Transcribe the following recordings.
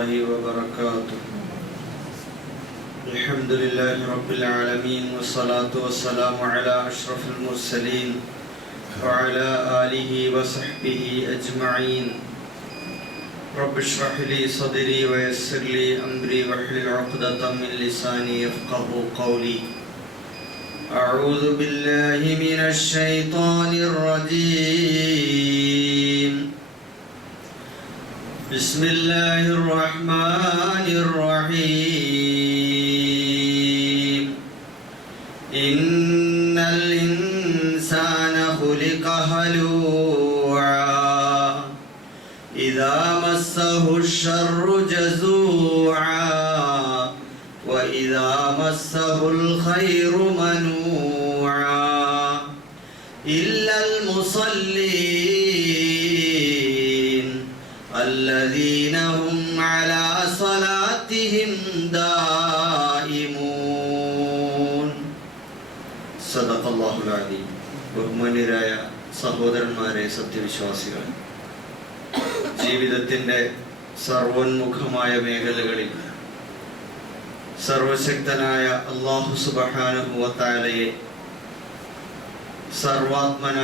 الله وبركاته. الحمد لله رب العالمين والصلاة والسلام على أشرف المرسلين وعلى آله وصحبه أجمعين. رب اشرح لي صدري ويسر لي أمري واحلل عقدة من لساني يفقهوا قولي. أعوذ بالله من الشيطان الرجيم. بسم الله الرحمن الرحيم. إن الإنسان خلق هلوعا إذا مسه الشر جزوعا وإذا مسه الخير منوعا إلا المصلين الذين هم على صلاتهم دائمون. صدق الله العظيم. ബഹുമാന്യരായ സഹോദരന്മാരെ, സത്യവിശ്വാസികൾ, ജീവിതത്തിൻ്റെ സർവോന്മുഖമായ മേഖലകളിൽ സർവശക്തനായ അല്ലാഹു സുബ്ഹാനഹു വ തആലയെ സർവാത്മന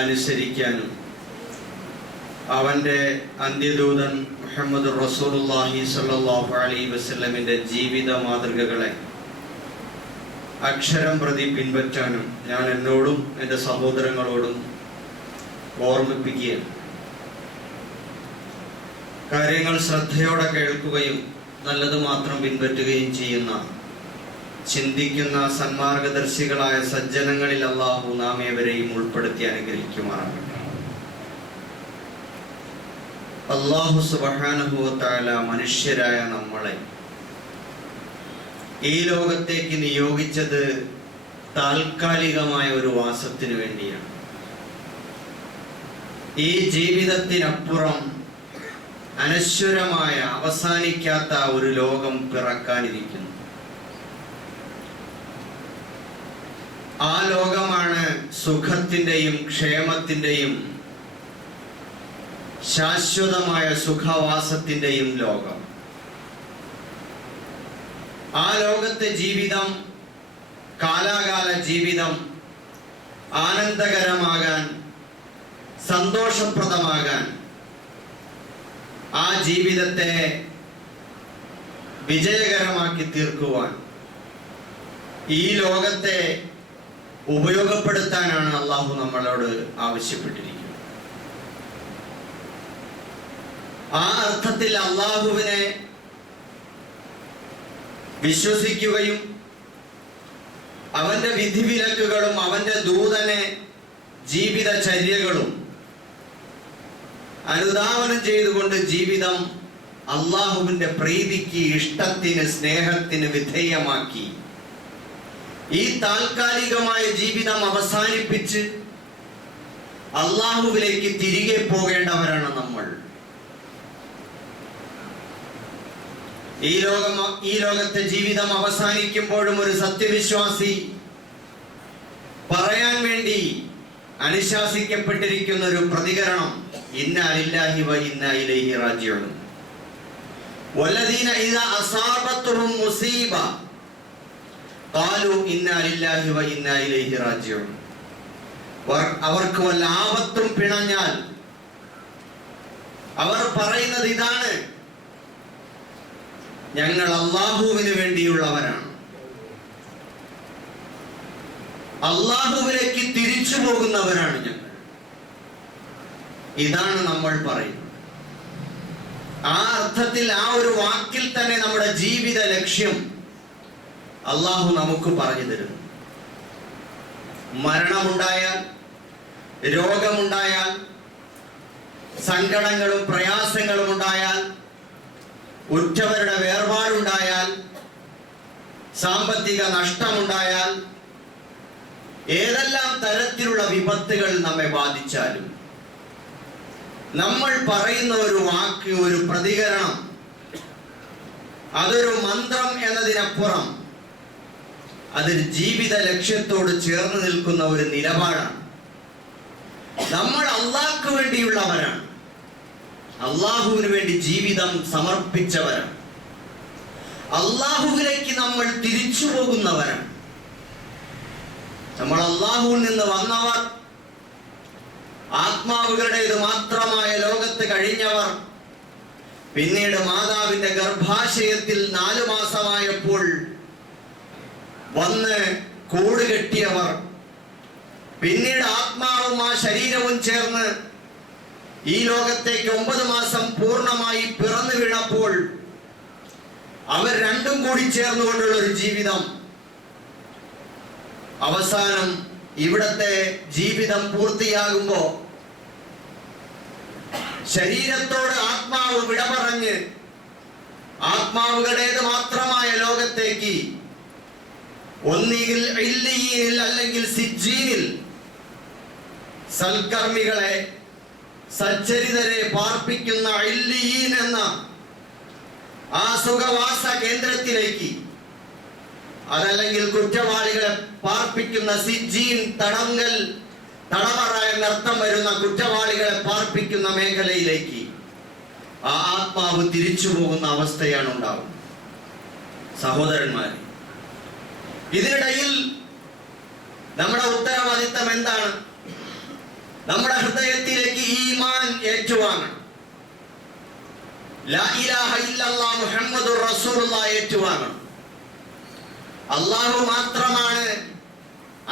അനുസരിക്കാനും അവൻ്റെ അന്ത്യദൂതൻ മുഹമ്മദ് റസൂലുള്ളാഹി സ്വല്ലല്ലാഹു അലൈഹി വസല്ലമിൻ്റെ ജീവിത മാതൃകകളെ അക്ഷരം പ്രതി പിൻപറ്റാനും ഞാൻ എന്നോടും എൻ്റെ സഹോദരങ്ങളോടും ഓർമ്മിപ്പിക്കുകയാണ്. കാര്യങ്ങൾ ശ്രദ്ധയോടെ കേൾക്കുകയും നല്ലത് മാത്രം പിൻപറ്റുകയും ചെയ്യുന്ന, ചിന്തിക്കുന്ന സന്മാർഗദർശികളായ സജ്ജനങ്ങളിൽ അല്ലാഹു നാം ഏവരെയും ഉൾപ്പെടുത്തി അനുഗ്രഹിക്കുമാറാകട്ടെ. അല്ലാഹു സുബ്ഹാനഹു വ തആല മനുഷ്യരായ നമ്മളെ ഈ ലോകത്തേക്ക് നിയോഗിച്ചത് താൽക്കാലികമായ ഒരു വാസത്തിനു വേണ്ടിയാണ്. ഈ ജീവിതത്തിനപ്പുറം അനശ്വരമായ അവസാനിക്കാത്ത ഒരു ലോകം പിറക്കാനിരിക്കുന്നു. ആ ലോകമാണ് സുഖത്തിൻ്റെയും ക്ഷേമത്തിൻ്റെയും ശാശ്വതമായ സുഖവാസത്തിൻ്റെയും ലോകം. ആ ലോകത്തെ ജീവിതം, കാലാകാല ജീവിതം ആനന്ദകരമാകാൻ, സന്തോഷപ്രദമാകാൻ, ആ ജീവിതത്തെ വിജയകരമാക്കി തീർക്കുവാൻ, ഈ ലോകത്തെ ഉപയോഗപ്പെടുത്താനാണ് അല്ലാഹു നമ്മളോട് ആവശ്യപ്പെട്ടിരിക്കുന്നത്. ആ അർത്ഥത്തിൽ അല്ലാഹുവിനെ വിശ്വസിക്കുകയും അവന്റെ വിധിവിലക്കുകളും അവന്റെ ദൂതനെ ജീവിതചര്യകളും അനുധാവനം ചെയ്തുകൊണ്ട് ജീവിതം അള്ളാഹുവിന്റെ പ്രീതിക്ക്, ഇഷ്ടത്തിന്, സ്നേഹത്തിന് വിധേയമാക്കി ഈ താൽക്കാലികമായ ജീവിതം അവസാനിപ്പിച്ച് അള്ളാഹുവിലേക്ക് തിരികെ പോകേണ്ടവരാണ് നമ്മൾ. ഈ ലോകത്തെ ജീവിതം അവസാനിക്കുമ്പോഴും ഒരു സത്യവിശ്വാസി പറയാൻ വേണ്ടി അനുശാസിക്കപ്പെട്ടിരിക്കുന്ന ഒരു പ്രതികരണം, ഇന്നാ ലില്ലാഹി വ ഇന്നാ ഇലൈഹി റാജിഊൻ. വല്ലദീന ഇദാ അസാബത്തുഹും മുസീബ ഖാലു ഇന്നാ ലില്ലാഹി വ ഇന്നാ ഇലൈഹി റാജിഊൻ. അവർക്ക് വല്ല ആപത്തും പിണഞ്ഞാൽ അവർ പറയുന്നത് ഇതാണ്, ഞങ്ങൾ അല്ലാഹുവിന് വേണ്ടിയുള്ളവരാണ്, അല്ലാഹുവിലേക്ക് തിരിച്ചു പോകുന്നവരാണ് ഞങ്ങൾ. ഇതാണ് നമ്മൾ പറയുന്നത്. ആ അർത്ഥത്തിൽ, ആ ഒരു വാക്കിൽ തന്നെ നമ്മുടെ ജീവിത ലക്ഷ്യം അല്ലാഹു നമുക്ക് പറഞ്ഞു തരുന്നു. മരണമുണ്ടായാൽ, രോഗമുണ്ടായാൽ, സങ്കടങ്ങളും പ്രയാസങ്ങളും ഉണ്ടായാൽ, ഉറ്റവരുടെ വേർപാടുണ്ടായാൽ, സാമ്പത്തിക നഷ്ടമുണ്ടായാൽ, ഏതെല്ലാം തരത്തിലുള്ള വിപത്തുകൾ നമ്മെ ബാധിച്ചാലും നമ്മൾ പറയുന്ന ഒരു വാക്ക്, ഒരു പ്രതികരണം, അതൊരു മന്ത്രം എന്നതിനപ്പുറം അതൊരു ജീവിത ലക്ഷ്യത്തോട് ചേർന്ന് നിൽക്കുന്ന ഒരു നിലപാടാണ്. നമ്മൾ അല്ലാഹ്ക്ക് വേണ്ടിയുള്ളവരാണ്. അള്ളാഹുവിന് വേണ്ടി ജീവിതം സമർപ്പിച്ചവരാണ്. അള്ളാഹുവിലേക്ക് നമ്മൾ തിരിച്ചു പോകുന്നവരാണ്. നമ്മൾ അള്ളാഹുവിൽ നിന്ന് വന്നവർ, ആത്മാവുകളുടേത് മാത്രമായ ലോകത്ത് കഴിഞ്ഞവർ, പിന്നീട് മാതാവിന്റെ ഗർഭാശയത്തിൽ 4 മാസമായപ്പോൾ വന്ന് കൂടുകെട്ടിയവർ, പിന്നീട് ആത്മാവും ആ ശരീരവും ചേർന്ന് ഈ ലോകത്തേക്ക് 9 മാസം പൂർണ്ണമായി പിറന്നു വീണപ്പോൾ അവർ രണ്ടും കൂടി ചേർന്നുകൊണ്ടുള്ള ഒരു ജീവിതം. അവസാനം ഇവിടത്തെ ജീവിതം പൂർത്തിയാകുമ്പോ ശരീരത്തോട് ആത്മാവ് വിട പറഞ്ഞ് ആത്മാവുകളുടേത് മാത്രമായ ലോകത്തേക്ക് ഒന്നുകിൽ ഇല്ലിയീനിൽ അല്ലെങ്കിൽ സിജ്ജീനിൽ സൽക്കർമ്മികളെ, സച്ചരിതരെ പാർപ്പിക്കുന്ന ഇല്ലിയീൻ എന്ന ആ സുഖവാസ കേന്ദ്രത്തിലേക്ക്, അതല്ലെങ്കിൽ കുറ്റവാളികളെ പാർപ്പിക്കുന്ന സിജ്ജീൻ, തടവറ എന്നർത്ഥം വരുന്ന കുറ്റവാളികളെ പാർപ്പിക്കുന്ന മേഖലയിലേക്ക് ആ ആത്മാവ് തിരിച്ചു പോകുന്ന അവസ്ഥയാണ് ഉണ്ടാവുന്നത്. സഹോദരന്മാരെ, ഇതിനിടയിൽ നമ്മുടെ ഉത്തരവാദിത്തം എന്താണ്? നമ്മുടെ ഹൃദയത്തിലേക്ക് ഈമാൻ ഏറ്റുവാങ്ങണം. ലാ ഇലാഹ ഇല്ലല്ലാഹ് മുഹമ്മദുർ റസൂലുള്ളാഹ് ഏറ്റുവാങ്ങണം. അല്ലാഹു മാത്രമാണ്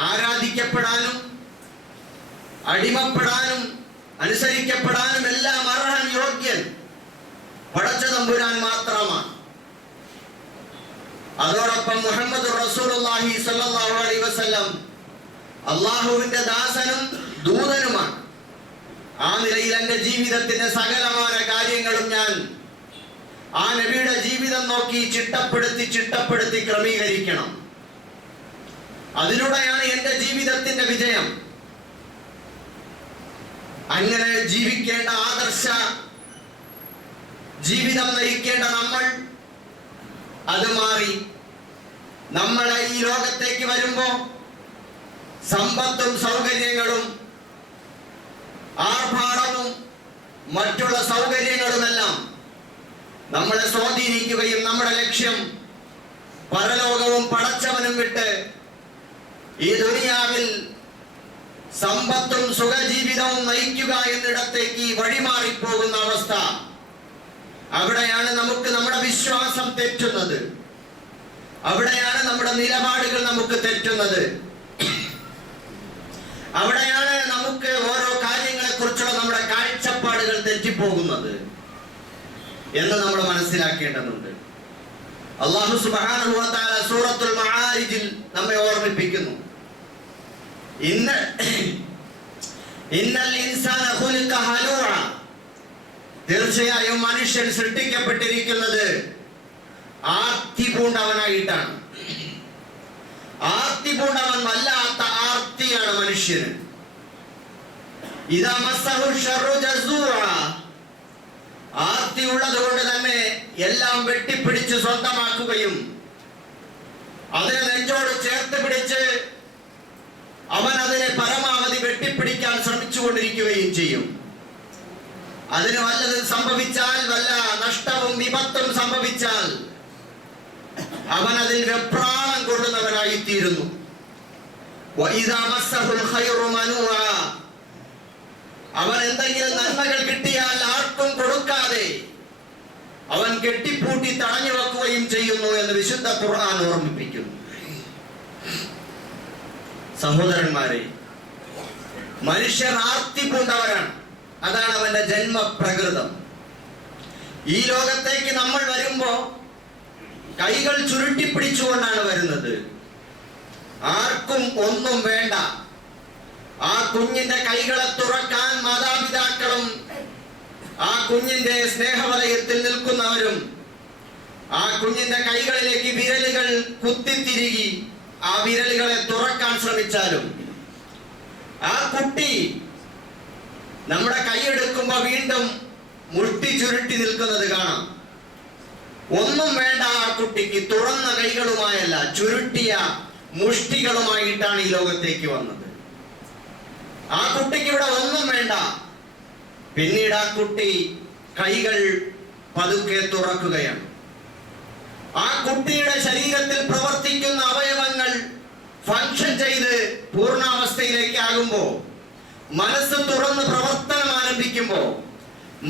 ആരാധിക്കപ്പെടാനും അടിമപ്പെടാനും അനുസരിക്കപ്പെടാനും എല്ലാം അർഹൻ, യോഗ്യൻ പടച്ച തമ്പുരാൻ മാത്രമാണ്. അതോടൊപ്പം മുഹമ്മദ് റസൂലുള്ളാഹി സ്വല്ലല്ലാഹു അലൈഹി വസല്ലം അല്ലാഹുവിന്റെ ദാസനും ദൂതനുമാണ്. ആ നിലയിൽ എന്റെ ജീവിതത്തിന്റെ സകലമായ കാര്യങ്ങളും ഞാൻ ആ നബിയുടെ ജീവിതം നോക്കി ചിട്ടപ്പെടുത്തി ക്രമീകരിക്കണം. അതിലൂടെയാണ് എന്റെ ജീവിതത്തിന്റെ വിജയം. അങ്ങനെ ജീവിക്കേണ്ട, ആദർശ ജീവിതം നയിക്കേണ്ട നമ്മൾ അത് മാറി നമ്മളെ ഈ ലോകത്തേക്ക് വരുമ്പോ സമ്പത്തും സൗകര്യങ്ങളും ആർഭാടവും മറ്റുള്ള സൗകര്യങ്ങളുമെല്ലാം നമ്മളെ സ്വാധീനിക്കുകയും നമ്മുടെ ലക്ഷ്യം പരലോകവും പടച്ചവനും വിട്ട് ഈ ദുനിയാവിൽ സമ്പത്തും സുഖജീവിതവും നയിക്കുക എന്നിടത്തേക്ക് വഴിമാറിപ്പോകുന്ന അവസ്ഥ. അവിടെയാണ് നമുക്ക് നമ്മുടെ വിശ്വാസം തെറ്റുന്നത്. അവിടെയാണ് നമ്മുടെ നിലപാടുകൾ നമുക്ക് തെറ്റുന്നത്. അവിടെയാണ് നമുക്ക് ഓരോ കാര്യങ്ങളെ കുറിച്ചുള്ള നമ്മുടെ കാഴ്ചപ്പാടുകൾ തെറ്റിപ്പോകുന്നത് എന്ന് നമ്മൾ മനസ്സിലാക്കേണ്ടതുണ്ട്. അല്ലാഹു സുബ്ഹാനഹു വ തആല സൂറത്തുൽ മആരിജിൽ നമ്മെ ഓർമ്മിപ്പിക്കുന്നു. ഇന്നൽ ഇൻസാന ഖുലിഖ ഹലൂഅ, തീർച്ചയായും മനുഷ്യൻ സൃഷ്ടിക്കപ്പെട്ടിരിക്കുന്നത് ആർത്തി പൂണ്ടവനായിട്ടാണ്. ആർത്തി പൂണ്ടവൻ, വല്ലാത്ത ആർത്തിയാണ് മനുഷ്യന്. ഇദാ മസ്സഹു ശർറു ജസൂഅ, ആർത്തി ഉള്ളത് കൊണ്ട് തന്നെ എല്ലാം വെട്ടിപ്പിടിച്ച് സ്വന്തമാക്കുകയും അതിനെ നെഞ്ചോട് ചേർത്ത് പിടിച്ച് അവൻ അതിനെ പരമാവധി വെട്ടിപ്പിടിക്കാൻ ശ്രമിച്ചുകൊണ്ടിരിക്കുകയും ചെയ്യും. അതിന് വല്ലതും സംഭവിച്ചാൽ, വല്ല നഷ്ടവും വിപത്തും സംഭവിച്ചാൽ അവൻ അതിൽ വെപ്രാളം കൊള്ളുന്നവനായിത്തീരുന്നു. അവൻ എന്തെങ്കിലും നന്മകൾ കിട്ടിയാൽ ആർക്കും കൊടുക്കാതെ അവൻ കെട്ടിപ്പൂട്ടി തടഞ്ഞു വെക്കുകയും ചെയ്യുന്നു എന്ന് വിശുദ്ധ ഖുർആൻ ഓർമ്മിപ്പിക്കുന്നു. സഹോദരന്മാരെ, മനുഷ്യർ ആർത്തി പൂണ്ടവരാണ്. അതാണ് അവന്റെ ജന്മപ്രകൃതം. ഈ ലോകത്തേക്ക് നമ്മൾ വരുമ്പോ കൈകൾ ചുരുട്ടിപ്പിടിച്ചുകൊണ്ടാണ് വരുന്നത്. ആർക്കും ഒന്നും വേണ്ട. ആ കുഞ്ഞിന്റെ കൈകളെ തുറക്കാൻ മാതാപിതാക്കളും ആ കുഞ്ഞിന്റെ സ്നേഹവലയത്തിൽ നിൽക്കുന്നവരും ആ കുഞ്ഞിന്റെ കൈകളിലേക്ക് വിരലുകൾ കുത്തിത്തിരുകി ആ വിരലുകളെ തുറക്കാൻ ശ്രമിച്ചാലും ആ കുട്ടി നമ്മുടെ കൈയെടുക്കുമ്പോ വീണ്ടും മുഷ്ടി ചുരുട്ടി നിൽക്കുന്നത് കാണാം. ഒന്നും വേണ്ട ആ കുട്ടിക്ക്. തുറന്ന കൈകളുമായല്ല, ചുരുട്ടിയ മുഷ്ടികളുമായിട്ടാണ് ഈ ലോകത്തേക്ക് വന്നത്. ആ കുട്ടിക്ക് ഇവിടെ ഒന്നും വേണ്ട. പിന്നീട് ആ കുട്ടി കൈകൾ പതുക്കെ തുറക്കുകയാണ്. ആ കുട്ടിയുടെ ശരീരത്തിൽ പ്രവർത്തിക്കുന്ന അവയവങ്ങൾ ഫങ്ഷൻ ചെയ്ത് പൂർണ്ണാവസ്ഥയിലേക്ക് ആകുമ്പോൾ, മനസ്സ് തുറന്ന് പ്രവർത്തനം ആരംഭിക്കുമ്പോൾ,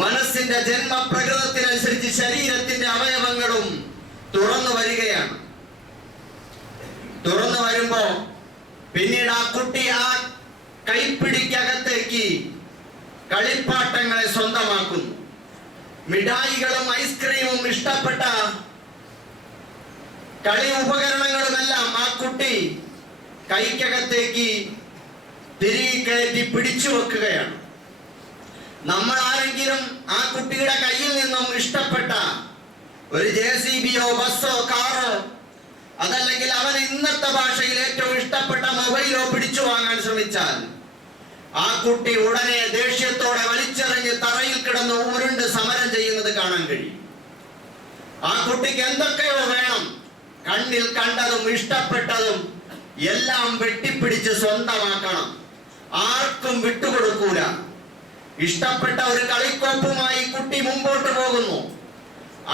മനസ്സിന്റെ ജന്മപ്രകൃതത്തിനനുസരിച്ച് ശരീരത്തിന്റെ അവയവങ്ങളും തുറന്നു വരികയാണ്. തുറന്നു വരുമ്പോ പിന്നീട് ആ കുട്ടി ആ കൈപ്പിടിക്കകത്തേക്ക് കളിപ്പാട്ടങ്ങളെ സ്വന്തമാക്കുന്നു. മിഠായികളും ഐസ്ക്രീമും ഇഷ്ടപ്പെട്ട കളി ഉപകരണങ്ങളുമെല്ലാം ആ കുട്ടി കൈക്കകത്തേക്ക് തിരികെ കയറ്റി പിടിച്ചു വെക്കുകയാണ്. നമ്മൾ ആരെങ്കിലും ആ കുട്ടിയുടെ കയ്യിൽ നിന്നും ഇഷ്ടപ്പെട്ട ഒരു JCBയോ ബസ്സോ കാറോ, അതല്ലെങ്കിൽ അവൻ ഇന്നത്തെ ഭാഷയിൽ ഏറ്റവും ഇഷ്ടപ്പെട്ട മൊബൈലോ പിടിച്ചു വാങ്ങാൻ ശ്രമിച്ചാൽ ആ കുട്ടി ഉടനെ ദേഷ്യത്തോടെ വലിച്ചെറിഞ്ഞ് തറയിൽ കിടന്ന് ഉരുണ്ട് സമരം ചെയ്യുന്നത് കാണാൻ കഴിയും. ആ കുട്ടിക്ക് എന്തൊക്കെയോ വേണം, കണ്ണിൽ കണ്ടതും ഇഷ്ടപ്പെട്ടതും എല്ലാം വെട്ടിപ്പിടിച്ച് സ്വന്തമാക്കണം. ആർക്കും വിട്ടുകൊടുക്കൂല. ഇഷ്ടപ്പെട്ട ഒരു കളിക്കോപ്പുമായി കുട്ടി മുമ്പോട്ട് പോകുന്നു.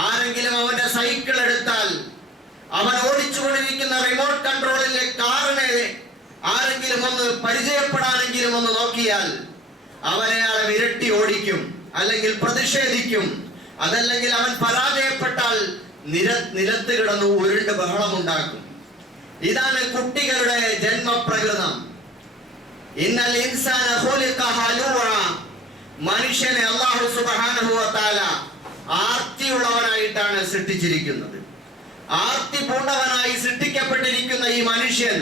ആരെങ്കിലും അവന്റെ സൈക്കിൾ എടുത്താൽ, അവൻ ഓടിച്ചുകൊണ്ടിരിക്കുന്ന റിമോട്ട് കൺട്രോളിലെ കാറിനെ ആരെങ്കിലും ഒന്ന് പരിചയപ്പെടാനെങ്കിലും ഒന്ന് നോക്കിയാൽ അവനയാളെ വിരട്ടി ഓടിക്കും, അല്ലെങ്കിൽ പ്രതിഷേധിക്കും. അതല്ലെങ്കിൽ അവൻ പരാജയപ്പെട്ടാൽ നിലത്ത് കിടന്ന് ഉരുണ്ട് ബഹളമുണ്ടാക്കും. ഇതാണ് കുട്ടികളുടെ ജന്മപ്രകൃതം. ഇന്നൽ ഇൻസാന ഖുലിഖ ഹലൂഅ. മനുഷ്യനെ അല്ലാഹു സുബ്ഹാനഹു വ തആല ആർത്തിയുള്ളവനായിട്ടാണ് സൃഷ്ടിച്ചിരിക്കുന്നത്. ആർത്തി പൂണ്ടവനായി സൃഷ്ടിക്കപ്പെട്ടിരിക്കുന്ന ഈ മനുഷ്യൻ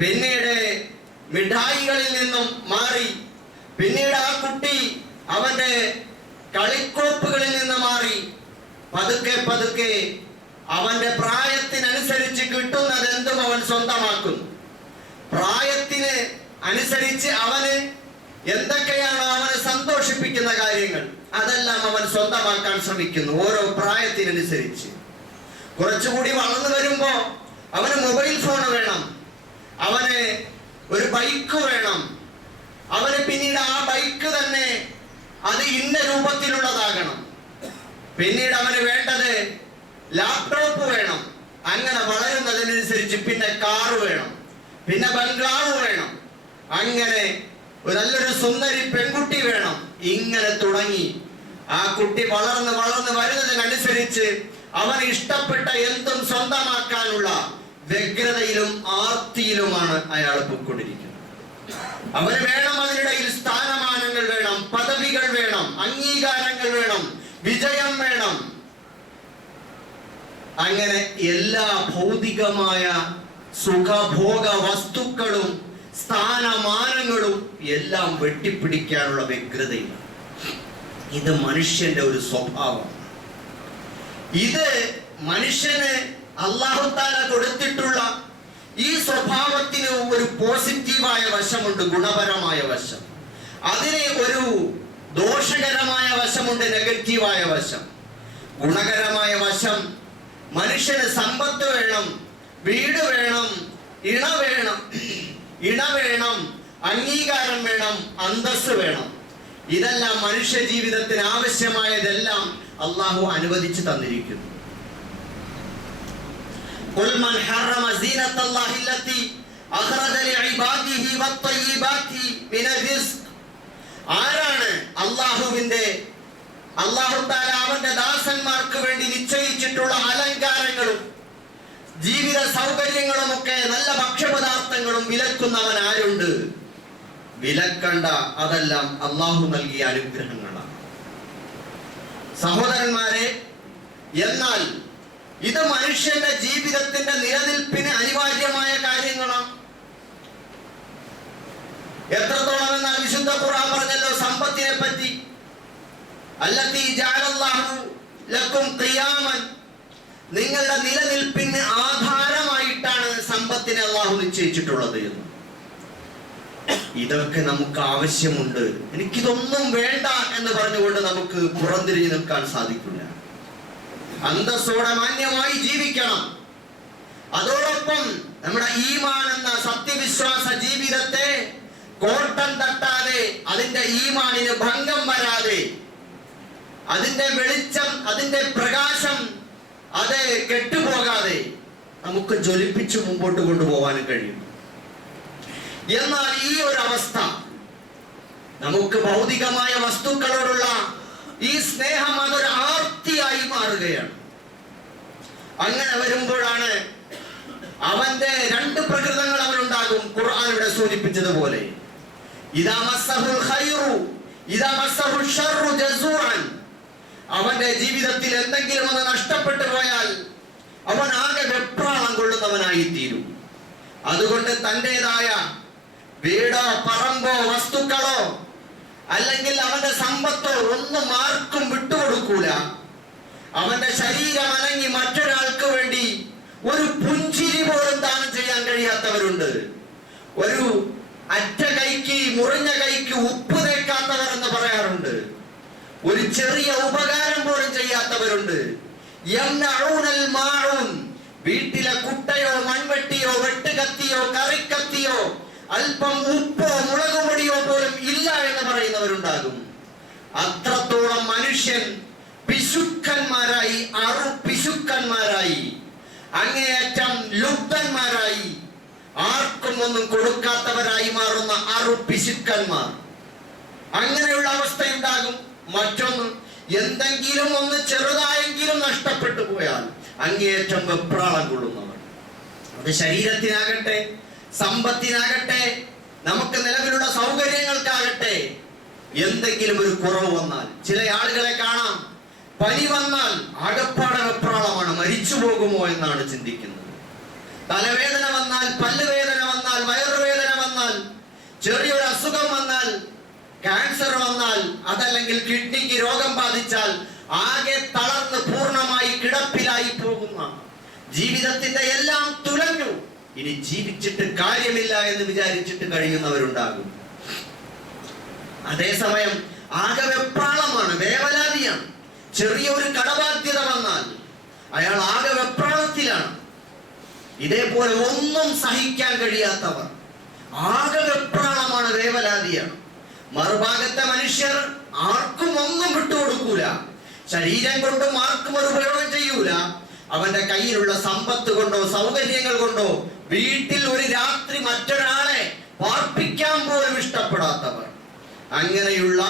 പിന്നീട് മിഠായികളിൽ നിന്നും മാറി, പിന്നീട് ആ കുട്ടി അവന്റെ കളിക്കോപ്പുകളിൽ നിന്ന് മാറി പതുക്കെ പതുക്കെ അവന്റെ പ്രായത്തിനനുസരിച്ച് കിട്ടുന്നത് എന്തും അവൻ സ്വന്തമാക്കുന്നു. പ്രായത്തിന് അനുസരിച്ച് അവന് എന്തൊക്കെയാണോ അവനെ സന്തോഷിപ്പിക്കുന്ന കാര്യങ്ങൾ അതെല്ലാം അവൻ സ്വന്തമാക്കാൻ ശ്രമിക്കുന്നു. ഓരോ പ്രായത്തിനനുസരിച്ച് കുറച്ചുകൂടി വളർന്നു വരുമ്പോ അവന് മൊബൈൽ ഫോൺ വേണം, അവന് ഒരു ബൈക്ക് വേണം, അവന് പിന്നീട് ആ ബൈക്ക് തന്നെ അത് ഇന്ന രൂപത്തിലുള്ളതാകണം, പിന്നീട് അവന് വേണ്ടത് ലാപ്ടോപ്പ് വേണം. അങ്ങനെ വളരുന്നതിനനുസരിച്ച് പിന്നെ കാറ് വേണം, പിന്നെ ബംഗ്ലാവ് വേണം, അങ്ങനെ നല്ലൊരു സുന്ദരി പെൺകുട്ടി വേണം. ഇങ്ങനെ തുടങ്ങി ആ കുട്ടി വളർന്ന് വളർന്ന് വരുന്നതിനനുസരിച്ച് അവൻ ഇഷ്ടപ്പെട്ട എന്തും സ്വന്തമാക്കാനുള്ള വ്യഗ്രതയിലും ആർത്തിയിലുമാണ് അയാൾ പോയിക്കൊണ്ടിരിക്കുന്നത്. അവന് വേണം, അതിനിടയിൽ സ്ഥാനമാനങ്ങൾ വേണം, പദവികൾ വേണം, അംഗീകാരങ്ങൾ വേണം, വിജയം വേണം. അങ്ങനെ എല്ലാ ഭൗതികമായ സുഖഭോഗ വസ്തുക്കളും സ്ഥാനമാനങ്ങളും എല്ലാം വെട്ടിപ്പിടിക്കാനുള്ള വ്യഗ്രതയിലാണ്. ഇത് മനുഷ്യന്റെ ഒരു സ്വഭാവം. ഇത് മനുഷ്യന് അല്ലാഹു തആല കൊടുത്തിട്ടുള്ള ഈ സ്വഭാവത്തിന് ഒരു പോസിറ്റീവായ വശമുണ്ട്, ഗുണപരമായ വശം. അതിന് ഒരു ദോഷകരമായ വശമുണ്ട്, നെഗറ്റീവായ വശം. ഗുണകരമായ വശം, മനുഷ്യന് സമ്പത്ത് വേണം, വീട് വേണം, ഇണ വേണം, അംഗീകാരം വേണം, അന്തസ്സ് വേണം. ഇതെല്ലാം മനുഷ്യ ജീവിതത്തിന് ആവശ്യമായതെല്ലാം അള്ളാഹു അനുവദിച്ചു തന്നിരിക്കുന്നു. ഖുൽ മൻ ഹറമ സീനത്തല്ലാഹി അല്ലതി അഖറജ ലിഇബാദിഹി വത്തയ്യിബാതി മിനർ റിസ്ക്. ആരാണ് അല്ലാഹു തആല അവന്റെ ദാസന്മാർക്ക് വേണ്ടി നിശ്ചയിച്ചിട്ടുള്ള അലങ്കാരങ്ങളും ജീവിത സൗകര്യങ്ങളും ഒക്കെ നല്ല ഭക്ഷ്യപദാർത്ഥങ്ങളും വിലക്കുന്നവൻ ആരുണ്ട്? വിലക്കണ്ട, അതെല്ലാം അല്ലാഹു നൽകിയ അനുഗ്രഹങ്ങളാണ്. സഹോദരന്മാരെ, എന്നാൽ ഇത് മനുഷ്യന്റെ ജീവിതത്തിന്റെ നിലനിൽപ്പിന് അനിവാര്യമായ കാര്യങ്ങളാണ്. എത്രത്തോളം എന്നാൽ വിശുദ്ധ ഖുർആൻ പറഞ്ഞല്ലോ സമ്പത്തിനെ പറ്റി, അല്ലത്തി ജഅലല്ലാഹു ലക്കും ഖിയാമൻ, നിങ്ങളുടെ നിലനിൽപ്പിന് ആധാരമായിട്ടാണ് സമ്പത്തിനെ അല്ലാഹു നിശ്ചയിച്ചിട്ടുള്ളത് എന്ന്. ഇതൊക്കെ നമുക്ക് ആവശ്യമുണ്ട്. എനിക്കിതൊന്നും വേണ്ട എന്ന് പറഞ്ഞുകൊണ്ട് നമുക്ക് പുറംതിരിഞ്ഞു നിൽക്കാൻ സാധിക്കില്ല. അന്തസ്സോടെ മാന്യമായി ജീവിക്കണം. അതോടൊപ്പം നമ്മുടെ ഈമാൻ എന്ന സത്യവിശ്വാസ ജീവിതത്തെ കോട്ടം തട്ടാതെ, അതിന്റെ ഈമാനിന് ഭംഗം വരാതെ അതിന്റെ വെളിച്ചം, അതിന്റെ പ്രകാശം അത് കെട്ടുപോകാതെ നമുക്ക് ജ്വലിപ്പിച്ച് മുമ്പോട്ട് കൊണ്ടുപോകാനും കഴിയും. എന്നാൽ ഈ ഒരു അവസ്ഥ നമുക്ക് ഭൗതികമായ വസ്തുക്കളോടുള്ള ഈ സ്നേഹം അതൊരു ആർത്തിയായി മാറുകയാണ്. അങ്ങനെ വരുമ്പോഴാണ് അവന്റെ രണ്ട് പ്രകൃതങ്ങൾ അവനുണ്ടാകും. ഖുർആൻ ഇവിടെ സൂചിപ്പിച്ചതുപോലെ ഇദാ മസ്സഹുൽ ഖൈറു ഇദാ മസ്സഹുൽ ശർറു ജസൂഅൻ, അവന്റെ ജീവിതത്തിൽ എന്തെങ്കിലും ഒന്ന് നഷ്ടപ്പെട്ടു പോയാൽ അവൻ ആകെ വെപ്രാളം കൊള്ളുന്നവനായി തീരും. അതുകൊണ്ട് തന്റേതായ വീടോ പറമ്പോ വസ്തുക്കളോ അല്ലെങ്കിൽ അവന്റെ സമ്പത്തോ ഒന്നും ആർക്കും വിട്ടുകൊടുക്കൂല. അവന്റെ ശരീരം അനങ്ങി മറ്റൊരാൾക്ക് വേണ്ടി ഒരു പുഞ്ചിരി പോലും ദാനം ചെയ്യാൻ കഴിയാത്തവരുണ്ട്. ഒരു അറ്റ കൈക്ക് മുറിഞ്ഞ കൈക്ക് ഉപ്പ് തേക്കാത്തവർ എന്ന് പറയാറുണ്ട്. ഒരു ചെറിയ ഉപകാരം പോലും ചെയ്യാത്തവരുണ്ട്. വീട്ടിലെ കുട്ടയോ മൺവെട്ടിയോ വെട്ടുകത്തിയോ കറിക്കത്തിയോ അല്പം ഉപ്പോ മുളകുപൊടിയോ പോലും ഇല്ല എന്ന് പറയുന്നവരുണ്ടാകും. അത്രത്തോളം മനുഷ്യൻ പിശുക്കന്മാരായി, പിശുക്കന്മാരായി, അങ്ങേയറ്റം ലുബ്ധന്മാരായി, ആർക്കും ഒന്നും കൊടുക്കാത്തവരായി മാറുന്ന പിശുക്കന്മാർ. അങ്ങനെയുള്ള അവസ്ഥയുണ്ടാകും. മറ്റൊന്ന്, എന്തെങ്കിലും ഒന്ന് ചെറുതായെങ്കിലും നഷ്ടപ്പെട്ടു പോയാൽ അങ്ങേയറ്റം വെപ്രാളം കൊള്ളുന്നവർ. അത് ശരീരത്തിനാകട്ടെ, സമ്പത്തിനാകട്ടെ, നമുക്ക് നിലവിലുള്ള സൗകര്യങ്ങൾക്കാകട്ടെ, എന്തെങ്കിലും ഒരു കുറവ് വന്നാൽ, ചില ആളുകളെ കാണാം, പനി വന്നാൽ ആകപ്പാടെ വെപ്രാളമാണ്, മരിച്ചു പോകുമോ എന്നാണ് ചിന്തിക്കുന്നത്. തലവേദന വന്നാൽ, പല്ലുവേദന വന്നാൽ, വയറുവേദന വന്നാൽ, ചെറിയൊരു അസുഖം വന്നാൽ, ക്യാൻസർ വന്നാൽ, അതല്ലെങ്കിൽ കിഡ്നിക്ക് രോഗം ബാധിച്ചാൽ ആകെ തളർന്ന് പൂർണ്ണമായി കിടപ്പിലായി പോകുന്ന, ജീവിതത്തിന്റെ എല്ലാം തുലഞ്ഞു, ഇനി ജീവിച്ചിട്ട് കാര്യമില്ല എന്ന് വിചാരിച്ചിട്ട് കഴിയുന്നവരുണ്ടാകും. അതേസമയം ആകെ വെപ്രാളമാണ്, വേവലാതിയാണ്. ചെറിയൊരു കടബാധ്യത വന്നാൽ അയാൾ ആകെ വെപ്രാളത്തിലാണ്. ഇതേപോലെ ഒന്നും സഹിക്കാൻ കഴിയാത്തവർ, ആകെ വെപ്രാളമാണ്, വേവലാതിയാണ്. മറുഭാഗത്തെ മനുഷ്യർ ആർക്കും ഒന്നും വിട്ടുകൊടുക്കൂല, ശരീരം കൊണ്ടും ആർക്കും ഒരു ഉപയോഗം ചെയ്യൂല. അവന്റെ കയ്യിലുള്ള സമ്പത്ത് കൊണ്ടോ സൗകര്യങ്ങൾ കൊണ്ടോ വീട്ടിൽ ഒരു രാത്രി മറ്റൊരാളെ പാർപ്പിക്കാൻ പോലും ഇഷ്ടപ്പെടാത്തവർ, അങ്ങനെയുള്ള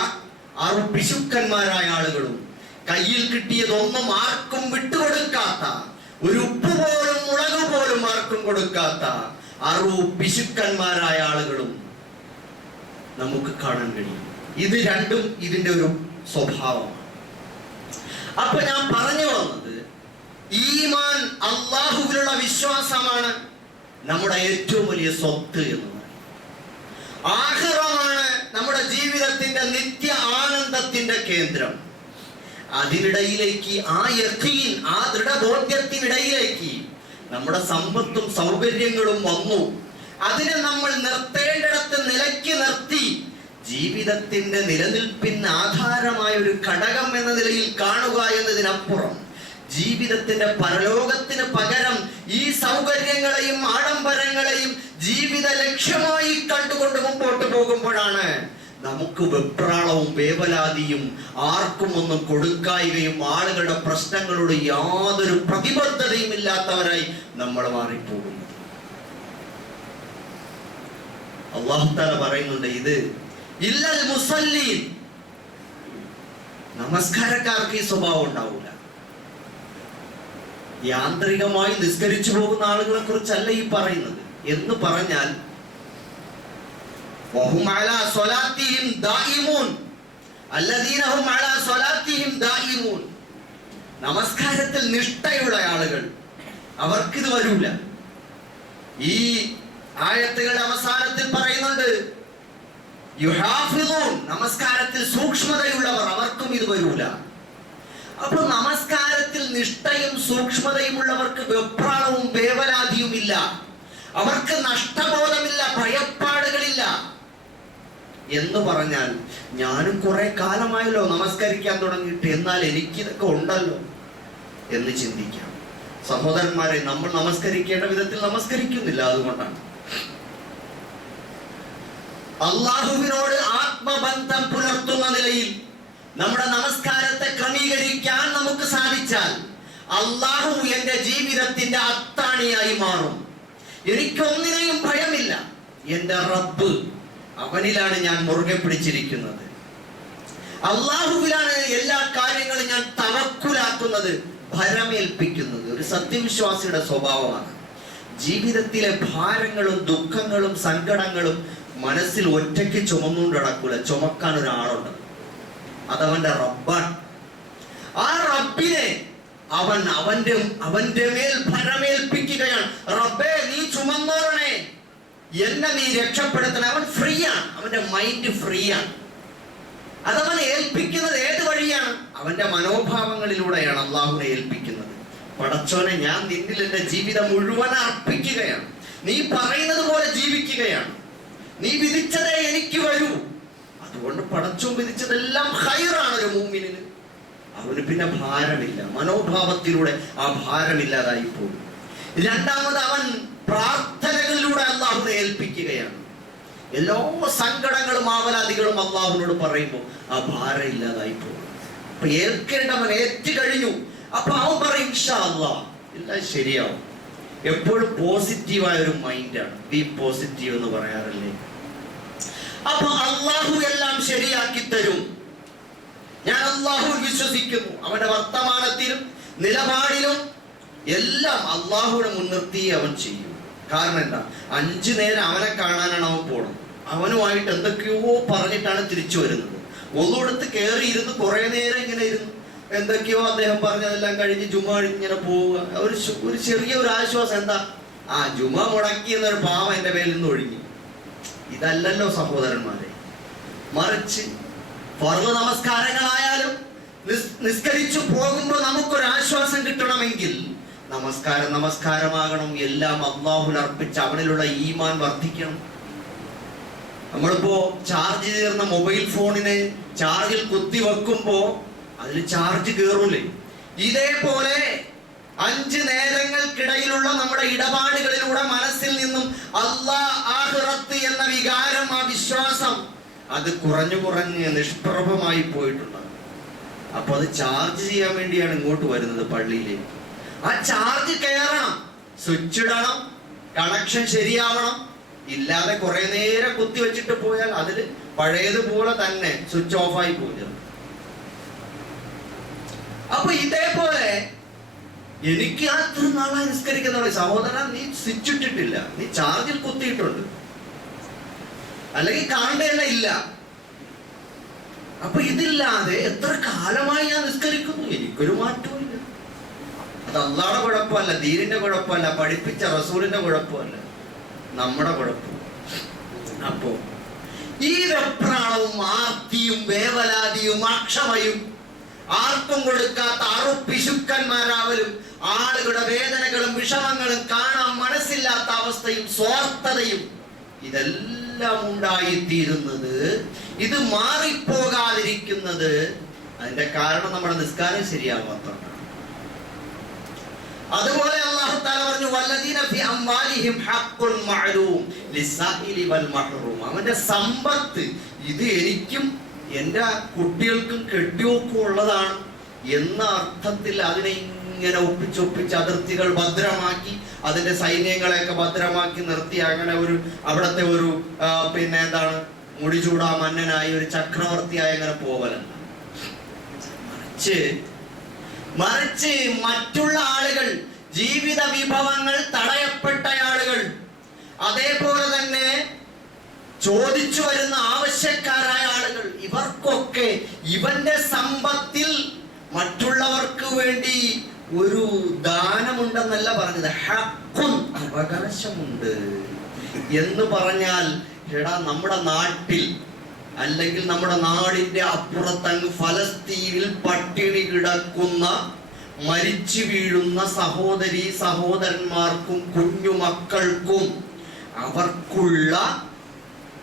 പിശുക്കന്മാരായ ആളുകളും കയ്യിൽ കിട്ടിയതൊന്നും ആർക്കും വിട്ടുകൊടുക്കാത്ത, ഒരു ഉപ്പ് പോലും മുളക് പോലും ആർക്കും കൊടുക്കാത്ത പിശുക്കന്മാരായ ആളുകളും നമുക്ക് കാണാൻ കഴിയും. ഇത് രണ്ടും ഇതിന്റെ ഒരു സ്വഭാവമാണ്. അപ്പൊ ഞാൻ പറഞ്ഞു വന്നത്, ഈമാൻ, അള്ളാഹുവിലുള്ള വിശ്വാസമാണ് നമ്മുടെ ഏറ്റവും വലിയ സ്വത്ത് എന്ന് പറയുന്നത്. ആഖിറമാണ് നമ്മുടെ ജീവിതത്തിന്റെ നിത്യ ആനന്ദത്തിന്റെ കേന്ദ്രം. അതിനിടയിലേക്ക് ആ ദൃഢബോധ്യത്തിനിടയിലേക്ക് നമ്മുടെ സമ്പത്തും സൗകര്യങ്ങളും വന്നു. അതിനെ നമ്മൾ നിർത്തേണ്ടിടത്ത് നിലയ്ക്ക് നിർത്തി ജീവിതത്തിന്റെ നിലനിൽപ്പിന് ആധാരമായ ഒരു ഘടകം എന്ന നിലയിൽ കാണുക എന്നതിനപ്പുറം ജീവിതത്തിന്റെ പരലോകത്തിന് പകരം ഈ സൗകര്യങ്ങളെയും ആഡംബരങ്ങളെയും ജീവിത ലക്ഷ്യമായി കണ്ടുകൊണ്ട് മുമ്പോട്ട് പോകുമ്പോഴാണ് നമുക്ക് വെപ്രാളവും വേവലാതിയും, ആർക്കും ഒന്നും കൊടുക്കായികയും, ആളുകളുടെ പ്രശ്നങ്ങളോട് യാതൊരു പ്രതിബദ്ധതയും ഇല്ലാത്തവരായി നമ്മൾ മാറിപ്പോകുന്നത്. അല്ലാഹു തആല പറയുന്നുണ്ട്, ഇത് ഇല്ലൽ മുസല്ലീൻ, നമസ്കാരക്കാർക്ക് ഈ സ്വഭാവം ഉണ്ടാവില്ല. യാന്ത്രികമായി നിസ്കരിച്ചു പോകുന്ന ആളുകളെ കുറിച്ചല്ല ഈ പറയുന്നത്. എന്ന് പറഞ്ഞാൽ വഹും അലാ സ്വലാത്തിഹിം ദായിമൂൻ, അല്ലദീന ഹും അലാ സ്വലാത്തിഹിം ദായിമൂൻ, നമസ്കാരത്തിൽ നിഷ്ഠയുള്ള ആളുകൾ, അവർക്കിത് വരൂല. ഈ ആയത്തുകളുടെ അവസാനത്തിൽ പറയുന്നുണ്ട് യുഹാഫിദൂൻ, നമസ്കാരത്തിൽ സൂക്ഷ്മതയുള്ളവർ, അവർക്കും ഇത് വരൂല. അപ്പൊ നമസ്കാരത്തിൽ നിഷ്ഠയും സൂക്ഷ്മതയും ഉള്ളവർക്ക് വെപ്രാളവും വേവലാതിയും ഇല്ല, അവർക്ക് നഷ്ടബോധമില്ല, ഭയപ്പാടുകളില്ല. എന്ന് പറഞ്ഞാൽ ഞാനും കുറെ കാലമായല്ലോ നമസ്കരിക്കാൻ തുടങ്ങിയിട്ട്, എന്നാൽ എനിക്കിതൊക്കെ ഉണ്ടല്ലോ എന്ന് ചിന്തിക്കാം. സഹോദരന്മാരെ, നമ്മൾ നമസ്കരിക്കേണ്ട വിധത്തിൽ നമസ്കരിക്കുന്നില്ല. അതുകൊണ്ടാണ് അള്ളാഹുവിനോട് ആത്മബന്ധം പുലർത്തുന്ന നിലയിൽ നമ്മുടെ നമസ്കാരത്തെ ക്രമീകരിക്കാൻ നമുക്ക് സാധിച്ചാൽ അള്ളാഹു എന്റെ ജീവിതത്തിന്റെ അത്താണിയായി മാറും. എനിക്കൊന്നിനെയും ഭയമില്ല. എന്റെ റബ്ബ്, അവനിലാണ് ഞാൻ മുറുകെ പിടിച്ചിരിക്കുന്നത്. അള്ളാഹുവിലാണ് എല്ലാ കാര്യങ്ങളും ഞാൻ തവക്കുലാക്കുന്നത്, ഭരമേൽപ്പിക്കുന്നത്. ഒരു സത്യവിശ്വാസിയുടെ സ്വഭാവമാണ്. ജീവിതത്തിലെ ഭാരങ്ങളും ദുഃഖങ്ങളും സങ്കടങ്ങളും മനസ്സിൽ ഒറ്റയ്ക്ക് ചുമന്നുകൊണ്ട് നടക്കൂല. ചുമക്കാൻ ഒരാളുണ്ട്, അതവന്റെ റബ്ബാണ്. ആ റബ്ബിനെ അവന്റെ മേൽ ഭരമേൽപ്പിക്കുകയാണ്. റബ്ബേ, നീ ചുമന്നോളണേ, എന്നെ നീ രക്ഷപ്പെടുത്തണേ. അവൻ ഫ്രീ ആണ്, അവന്റെ മൈൻഡ് ഫ്രീ ആണ്. അതവൻ ഏൽപ്പിക്കുന്നത് ഏത് വഴിയാണ്? അവന്റെ മനോഭാവങ്ങളിലൂടെയാണ് അള്ളാഹുവിനെ ഏൽപ്പിക്കുന്നത്. പടച്ചോനെ, ഞാൻ നിന്നിൽ എന്റെ ജീവിതം മുഴുവൻ അർപ്പിക്കുകയാണ്. നീ പറയുന്നത് പോലെ ജീവിക്കുകയാണ്. നീ വിധിച്ചതേ എനിക്ക് വരൂ. അതുകൊണ്ട് പടച്ചോൻ വിധിച്ചതെല്ലാം ഖൈറാണ് ഒരു മുഅ്മിനിന്. അവന് പിന്നെ ഭാരമില്ല. മനോഭാവത്തിലൂടെ ആ ഭാരമില്ലാതായി പോകും. രണ്ടാമത്, അവൻ പ്രാർത്ഥനകളിലൂടെ അള്ളാഹുവിനെ ഏൽപ്പിക്കുകയാണ്. എല്ലാ സങ്കടങ്ങളും ആവലാദികളും അള്ളാഹുവിനോട് പറയുമ്പോൾ ആ ഭാരം ഇല്ലാതായി പോകും. അപ്പൊ ഏൽക്കേണ്ടവൻ ഏറ്റു കഴിഞ്ഞു. അപ്പൊ അവൻ പറയും ഇൻഷാ അല്ലാഹ് എല്ലാം ശരിയാവും. എപ്പോഴും പോസിറ്റീവായ ഒരു മൈൻഡാണ്. ബി പോസിറ്റീവ് എന്ന് പറയാറില്ലേ? അപ്പൊ അള്ളാഹു എല്ലാം ശരിയാക്കി തരും. ഞാൻ അള്ളാഹുവിൽ വിശ്വസിക്കുന്നു. അവന്റെ വർത്തമാനത്തിലും നിലപാടിലും എല്ലാം അള്ളാഹുവിനെ മുൻനിർത്തി അവൻ ചെയ്യും. കാരണം എന്താ? 5 നേരം അവനെ കാണാനാണ് അവൻ പോണത്. അവനുമായിട്ട് എന്തൊക്കെയോ പറഞ്ഞിട്ടാണ് തിരിച്ചു വരുന്നത്. ഒന്നുകൊടുത്ത് കയറിയിരുന്ന് കുറെ നേരം ഇങ്ങനെ ഇരുന്നു, എന്തൊക്കെയോ അദ്ദേഹം പറഞ്ഞതെല്ലാം കഴിഞ്ഞ് ജുമ ഇങ്ങനെ പോവുക. ഒരു ചെറിയൊരു ആശ്വാസം. എന്താ? ജുമ മുടക്കി എന്നൊരു പാവം എന്റെ പേരിൽ നിന്ന് ഒഴുകി. ഇതല്ലല്ലോ സഹോദരന്മാരെ. മറിച്ച് ഫർള് നമസ്കാരങ്ങളായാലും നിസ്കരിച്ചു പോകുമ്പോൾ നമുക്കൊരു ആശ്വാസം കിട്ടണമെങ്കിൽ നമസ്കാരമാകണം. എല്ലാം അള്ളാഹുവിൽ അർപ്പിച്ച് അവനിലുള്ള ഈമാൻ വർദ്ധിക്കണം. നമ്മളിപ്പോ ചാർജ് തീർന്ന മൊബൈൽ ഫോണിനെ ചാർജിൽ കുത്തി വെക്കുമ്പോ അതിൽ ചാർജ് കയറൂലേ? ഇതേപോലെ 5 നേരങ്ങൾക്കിടയിലുള്ള നമ്മുടെ ഇടപാടുകളിലൂടെ മനസ്സിൽ നിന്നും അല്ലാഹ്, ആഖിറത്ത് എന്ന വികാരം, ആ വിശ്വാസം അത് കുറഞ്ഞ് നിഷ്പ്രഭമായി പോയിട്ടുണ്ടാകും. അപ്പൊ അത് ചാർജ് ചെയ്യാൻ വേണ്ടിയാണ് ഇങ്ങോട്ട് വരുന്നത്, പള്ളിയിലേക്ക്. ആ ചാർജ് കയറണം, സ്വിച്ച് ഇടണം, കണക്ഷൻ ശരിയാവണം. ഇല്ലാതെ കുറെ നേരം കുത്തി വെച്ചിട്ട് പോയാൽ അതിൽ പഴയതുപോലെ തന്നെ സ്വിച്ച് ഓഫ് ആയി പോകും. അപ്പൊ ഇതേപോലെ എനിക്ക് അത്ര നാളായി നിസ്കരിക്കുന്ന സഹോദരൻ, നീ സ്വിച്ച് ഇട്ടിട്ടില്ല, നീ ചാർജിൽ കുത്തിയിട്ടുണ്ട്, അല്ലെങ്കിൽ കാണേണ്ട ഇല്ല. അപ്പൊ ഇതില്ലാതെ എത്ര കാലമായി ഞാൻ നിസ്കരിക്കുന്നു, എനിക്കൊരു മാറ്റവും ഇല്ല. അത് അള്ളാഹുടെ കുഴപ്പമല്ല, ദീനിന്റെ കുഴപ്പമല്ല, പഠിപ്പിച്ച റസൂലിന്റെ കുഴപ്പമല്ല, നമ്മുടെ കുഴപ്പം. അപ്പോ ഈ വെപ്രാളവും ആർത്തിയും വേവലാതിയും അക്ഷമയും, ആർക്കും കൊടുക്കാത്ത അറുപ്പിശുക്കന്മാരാവലും, ആളുകളുടെ വേദനകളും വിഷമങ്ങളും കാണാൻ മനസ്സില്ലാത്ത അവസ്ഥയും സ്വാർത്ഥതയും, ഇതെല്ലാം ഉണ്ടായിത്തീരുന്നത്, ഇത് മാറിപ്പോകാതിരിക്കുന്നത്, അതിന്റെ കാരണം നമ്മുടെ നിസ്കാരം ശരിയാവാത്തതാണ്. അതുപോലെ അല്ലാഹു തആല പറഞ്ഞു, വല്ലദീന ഫി അംവാലിഹിം ഹഖ്ഖുൻ മഅലൂം ലിസ്സാഇലി വൽ മഹ്റൂം. അവന്റെ സമ്പത്ത് ഇത് എനിക്കും എൻ്റെ കുട്ടികൾക്കും കെട്ടിയോക്കും ഉള്ളതാണ് എന്ന അർത്ഥത്തിൽ അതിനെ ഇങ്ങനെ ഒപ്പിച്ചൊപ്പിച്ച് അതിർത്തികൾ ഭദ്രമാക്കി, അതിന്റെ സൈന്യങ്ങളെയൊക്കെ ഭദ്രമാക്കി നിർത്തി, അങ്ങനെ ഒരു അവിടത്തെ ഒരു പിന്നെ എന്താണ്, മുടിചൂടാ മന്നനായി ഒരു ചക്രവർത്തിയായി അങ്ങനെ പോവലല്ല. മറിച്ച് മറ്റുള്ള ആളുകൾ, ജീവിത വിഭവങ്ങൾ തടയപ്പെട്ട ആളുകൾ, അതേപോലെ തന്നെ ചോദിച്ചു വരുന്ന ആവശ്യക്കാരായ ആളുകൾ, ഇവർക്കൊക്കെ ഇവന്റെ സമ്പത്തിൽ മറ്റുള്ളവർക്ക് വേണ്ടി ഒരു ദാനമുണ്ടെന്നല്ല പറഞ്ഞത്, ഹഖ്ഖുൻ, അവകാശമുണ്ട് എന്ന് പറഞ്ഞാൽ, എടാ നമ്മുടെ നാട്ടിൽ അല്ലെങ്കിൽ നമ്മുടെ നാടിന്റെ അപ്പുറത്തങ്ങ് ഫലസ്തീനിൽ പട്ടിണി കിടക്കുന്ന, മരിച്ചു വീഴുന്ന സഹോദരീ സഹോദരന്മാർക്കും കുഞ്ഞുമക്കൾക്കും അവർക്കുള്ള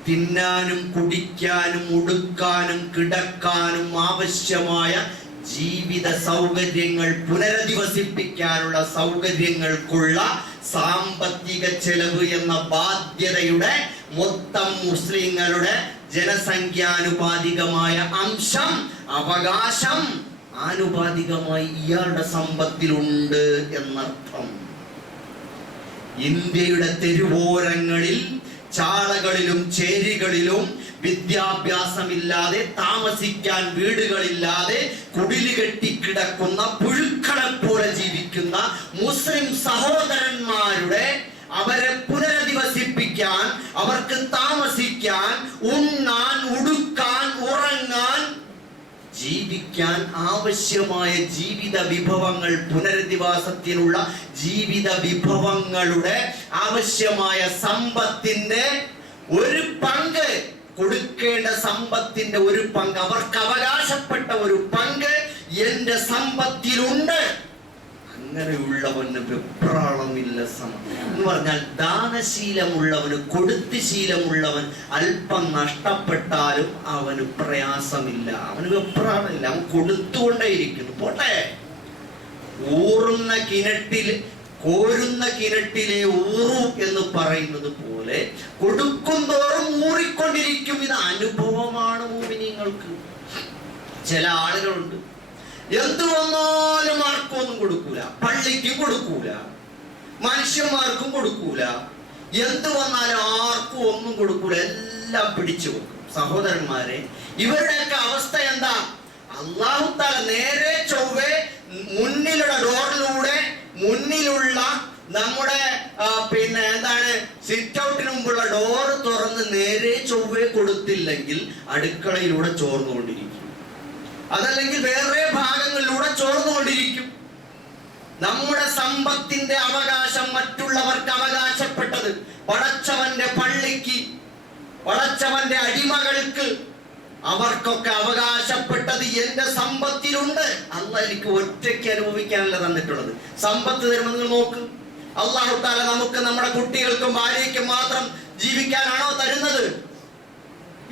തിന്നാനും കുടിക്കാനും ഉടുക്കാനും കിടക്കാനും ആവശ്യമായ ജീവിത സൗകര്യങ്ങൾ, പുനരധിവസിപ്പിക്കാനുള്ള സൗകര്യങ്ങൾക്കുള്ള സാമ്പത്തിക ചെലവ് എന്ന ബാധ്യതയുടെ മൊത്തം മുസ്ലിങ്ങളുടെ ജനസംഖ്യാനുപാതികമായ അംശം അവകാശം ആനുപാതികമായി ഇയാളുടെ സമ്പത്തിലുണ്ട് എന്നർത്ഥം. ഇന്ത്യയുടെ തെരുവോരങ്ങളിൽ, ചാളകളിലും ചേരികളിലും വിദ്യാഭ്യാസമില്ലാതെ, താമസിക്കാൻ വീടുകളില്ലാതെ, കുടില് കെട്ടിക്കിടക്കുന്ന പുഴുക്കളെ പോലെ ജീവിക്കുന്ന മുസ്ലിം സഹോദരന്മാരുടെ അവരെ പുനരധിവസിപ്പിക്കാൻ, അവർക്ക് താമസിക്കാൻ, ഉണ്ണാൻ, ഉടുക്കാൻ, ഉറങ്ങാൻ, ജീവിക്കാൻ ആവശ്യമായ ജീവിത വിഭവങ്ങൾ, പുനരധിവാസത്തിനുള്ള ജീവിത വിഭവങ്ങളുടെ ആവശ്യമായ സമ്പത്തിന്റെ ഒരു പങ്ക്, കൊടുക്കേണ്ട സമ്പത്തിന്റെ ഒരു പങ്ക്, അവർക്ക് അവകാശപ്പെട്ട ഒരു പങ്ക് എന്റെ സമ്പത്തിലുണ്ട്. അങ്ങനെയുള്ളവന് വെപ്രാളമില്ല. എന്ന് പറഞ്ഞാൽ ദാനശീലമുള്ളവന്, കൊടുത്ത് ശീലമുള്ളവൻ അല്പം നഷ്ടപ്പെട്ടാലും അവന് പ്രയാസമില്ല, അവന് വെപ്രാളമില്ല, അവൻ കൊടുത്തുകൊണ്ടേയിരിക്കുന്നു. പോട്ടെ, ഊറുന്ന കിണറ്റിൽ, കോരുന്ന കിണറ്റിലെ ഊറു എന്ന് പറയുന്നത് പോലെ കൊടുക്കും തോറും ഊറിക്കൊണ്ടിരിക്കും. ഇത് അനുഭവമാണ് മുഅ്മിനീങ്ങൾക്ക്. ചില ആളുകളുണ്ട്, എന്ത് വന്നാലും ആർക്കും ഒന്നും കൊടുക്കൂല, പള്ളിക്കും കൊടുക്കൂല, മനുഷ്യന്മാർക്കും കൊടുക്കൂല, എന്ത് വന്നാലും ആർക്കും ഒന്നും കൊടുക്കൂല, എല്ലാം പിടിച്ചു വെക്കും. സഹോദരന്മാരെ, ഇവരുടെയൊക്കെ അവസ്ഥ എന്താ? അല്ലാഹു തആല നേരെ ചൊവ്വേ മുന്നിലുള്ള ഡോറിലൂടെ, മുന്നിലുള്ള നമ്മുടെ എന്താണ് സിറ്റ് ഔട്ടിന് മുമ്പുള്ള ഡോറ് തുറന്ന് നേരെ ചൊവ്വേ കൊടുത്തില്ലെങ്കിൽ അടുക്കളയിലൂടെ ചോർന്നുകൊണ്ടിരിക്കും, അതല്ലെങ്കിൽ വേറെ ഭാഗങ്ങളിലൂടെ ചോർന്നുകൊണ്ടിരിക്കും. നമ്മുടെ സമ്പത്തിന്റെ അവകാശം മറ്റുള്ളവർക്ക് അവകാശപ്പെട്ടത്, പടച്ചവന്റെ പള്ളിക്ക്, പടച്ചവന്റെ അടിമകൾക്ക്, അവർക്കൊക്കെ അവകാശപ്പെട്ടത് എന്റെ സമ്പത്തിലുണ്ട്. അല്ലാഹ് എനിക്ക് ഒറ്റയ്ക്ക് അനുഭവിക്കാനല്ല തന്നിട്ടുള്ളത്. സമ്പത്ത് തരുമ്പോൾ നിങ്ങൾ നോക്ക്, അല്ലാഹു തആല നമുക്ക് നമ്മുടെ കുട്ടികൾക്കും ഭാര്യയ്ക്കും മാത്രം ജീവിക്കാനാണോ തരുന്നത്?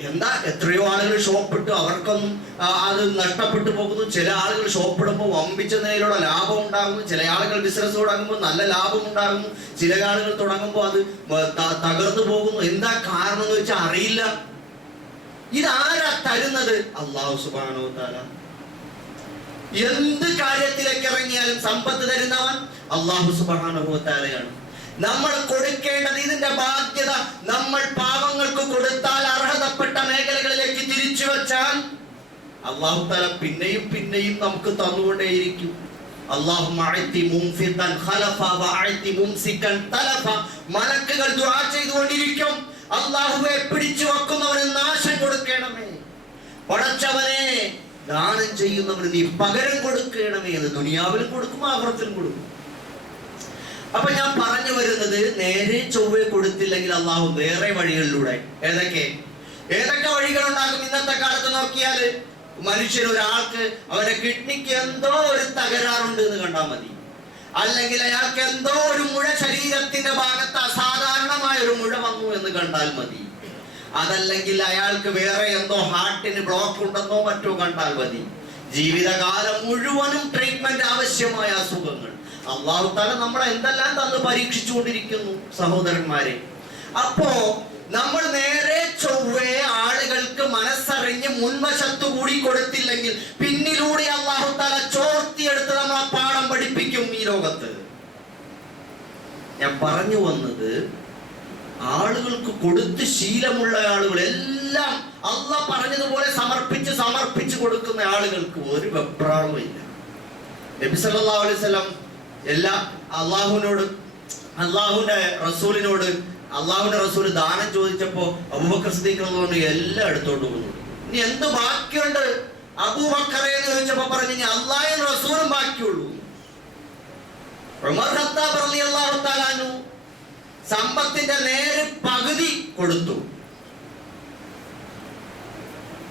എന്താ, എത്രയോ ആളുകൾ ഷോപ്പിട്ട് അവർക്കൊന്നും അത് നഷ്ടപ്പെട്ടു പോകുന്നു. ചില ആളുകൾ ഷോപ്പിടുമ്പോൾ വമ്പിച്ച നിലയിലുള്ള ലാഭം ഉണ്ടാകുന്നു. ചില ആളുകൾ ബിസിനസ് തുടങ്ങുമ്പോൾ നല്ല ലാഭം ഉണ്ടാകുന്നു. ചില ആളുകൾ തുടങ്ങുമ്പോൾ അത് തകർന്നു പോകുന്നു. എന്താ കാരണം എന്ന് വെച്ചാൽ അറിയില്ല. ഇതാരാ തരുന്നത്? അല്ലാഹു സുബ്ഹാനഹു വ തആല. എന്ത് കാര്യത്തിലേക്ക് ഇറങ്ങിയാലും സമ്പത്ത് തരുന്നവൻ അല്ലാഹു സുബ്ഹാനഹു വ തആലയാണ്. നമ്മൾ കൊടുക്കേണ്ടത്, ഇതിന്റെ ബാധ്യത നമ്മൾ പാവങ്ങൾക്ക് കൊടുത്താൽ, അർഹതപ്പെട്ട മേഖലകളിലേക്ക് തിരിച്ചു വെച്ചാൽ അല്ലാഹു തആല പിന്നെയും പിന്നെയും നമുക്ക് തന്നുകൊണ്ടേയിരിക്കും. മലക്കുകൾ ദുആ ചെയ്തുകൊണ്ടിരിക്കും, അല്ലാഹുവേ പിടിച്ചു വെക്കുന്നവന് നാശം കൊടുക്കണമേ, പടച്ചവനെ ദാനം ചെയ്യുന്നവന് നീ പകരം കൊടുക്കണമേ എന്ന്. ദുനിയാവിലും കൊടുക്കും, ആഖിറത്തിലും കൊടുക്കും. അപ്പൊ ഞാൻ പറഞ്ഞു വരുന്നത്, നേരെ ചൊവ്വേ കൊടുത്തില്ലെങ്കിൽ അല്ലാഹു വേറെ വഴികളിലൂടെ, ഏതൊക്കെ വഴികളുണ്ടാകും? ഇന്നത്തെ കാലത്ത് നോക്കിയാല് മനുഷ്യൻ, ഒരാൾക്ക് അവന്റെ കിഡ്നിക്ക് എന്തോ ഒരു തകരാറുണ്ട് എന്ന് കണ്ടാൽ മതി, അല്ലെങ്കിൽ അയാൾക്ക് എന്തോ ഒരു മുഴ ശരീരത്തിന്റെ ഭാഗത്ത് അസാധാരണമായ ഒരു മുഴ വന്നു എന്ന് കണ്ടാൽ മതി, അതല്ലെങ്കിൽ അയാൾക്ക് വേറെ എന്തോ ഹാർട്ടിന് ബ്ലോക്ക് ഉണ്ടെന്നോ മറ്റോ കണ്ടാൽ മതി. ജീവിതകാലം മുഴുവനും ട്രീറ്റ്മെന്റ് ആവശ്യമായ അസുഖങ്ങൾ അല്ലാഹു തആല നമ്മളെ എന്തെല്ലാം തന്ന് പരീക്ഷിച്ചുകൊണ്ടിരിക്കുന്നു സഹോദരന്മാരെ. അപ്പോ നമ്മൾ നേരെ ചൊവ്വേ ആളുകൾക്ക് മനസ്സറിഞ്ഞ് മുൻവശത്തു കൂടി കൊടുത്തില്ലെങ്കിൽ പിന്നിലൂടെ അല്ലാഹു തആല ചോർത്തിയെടുത്ത് നമ്മളെ പാഠം പഠിപ്പിക്കും ഈ ലോകത്ത്. ഞാൻ പറഞ്ഞു വന്നത്, ആളുകൾക്ക് കൊടുത്ത് ശീലമുള്ള ആളുകൾ എല്ലാം അല്ലാഹ് പറഞ്ഞതുപോലെ സമർപ്പിച്ച് കൊടുക്കുന്ന ആളുകൾക്ക് ഒരു വെപ്രാളവും ഇല്ല. നബി സല്ലല്ലാഹു അലൈഹി വസല്ലം അള്ളാഹുവിന്റെ റസൂൽ ദാനം ചോദിച്ചപ്പോ അബൂബക്കർ സിദ്ദീഖ് റളിയല്ലാഹു അൻഹു എല്ലാം എടുത്തോണ്ട് പോകുന്നു. ഇനി എന്ത് ബാക്കിയുണ്ട് അബൂബക്കറെ എന്ന് ചോദിച്ചപ്പോ പറഞ്ഞു, ഇനി അള്ളാഹും റസൂലും ബാക്കിയുള്ളൂ. ഉമർ ഖത്താബ് റളിയല്ലാഹു തആല അൻഹു സമ്പത്തിന്റെ നേരെ പകുതി കൊടുത്തു.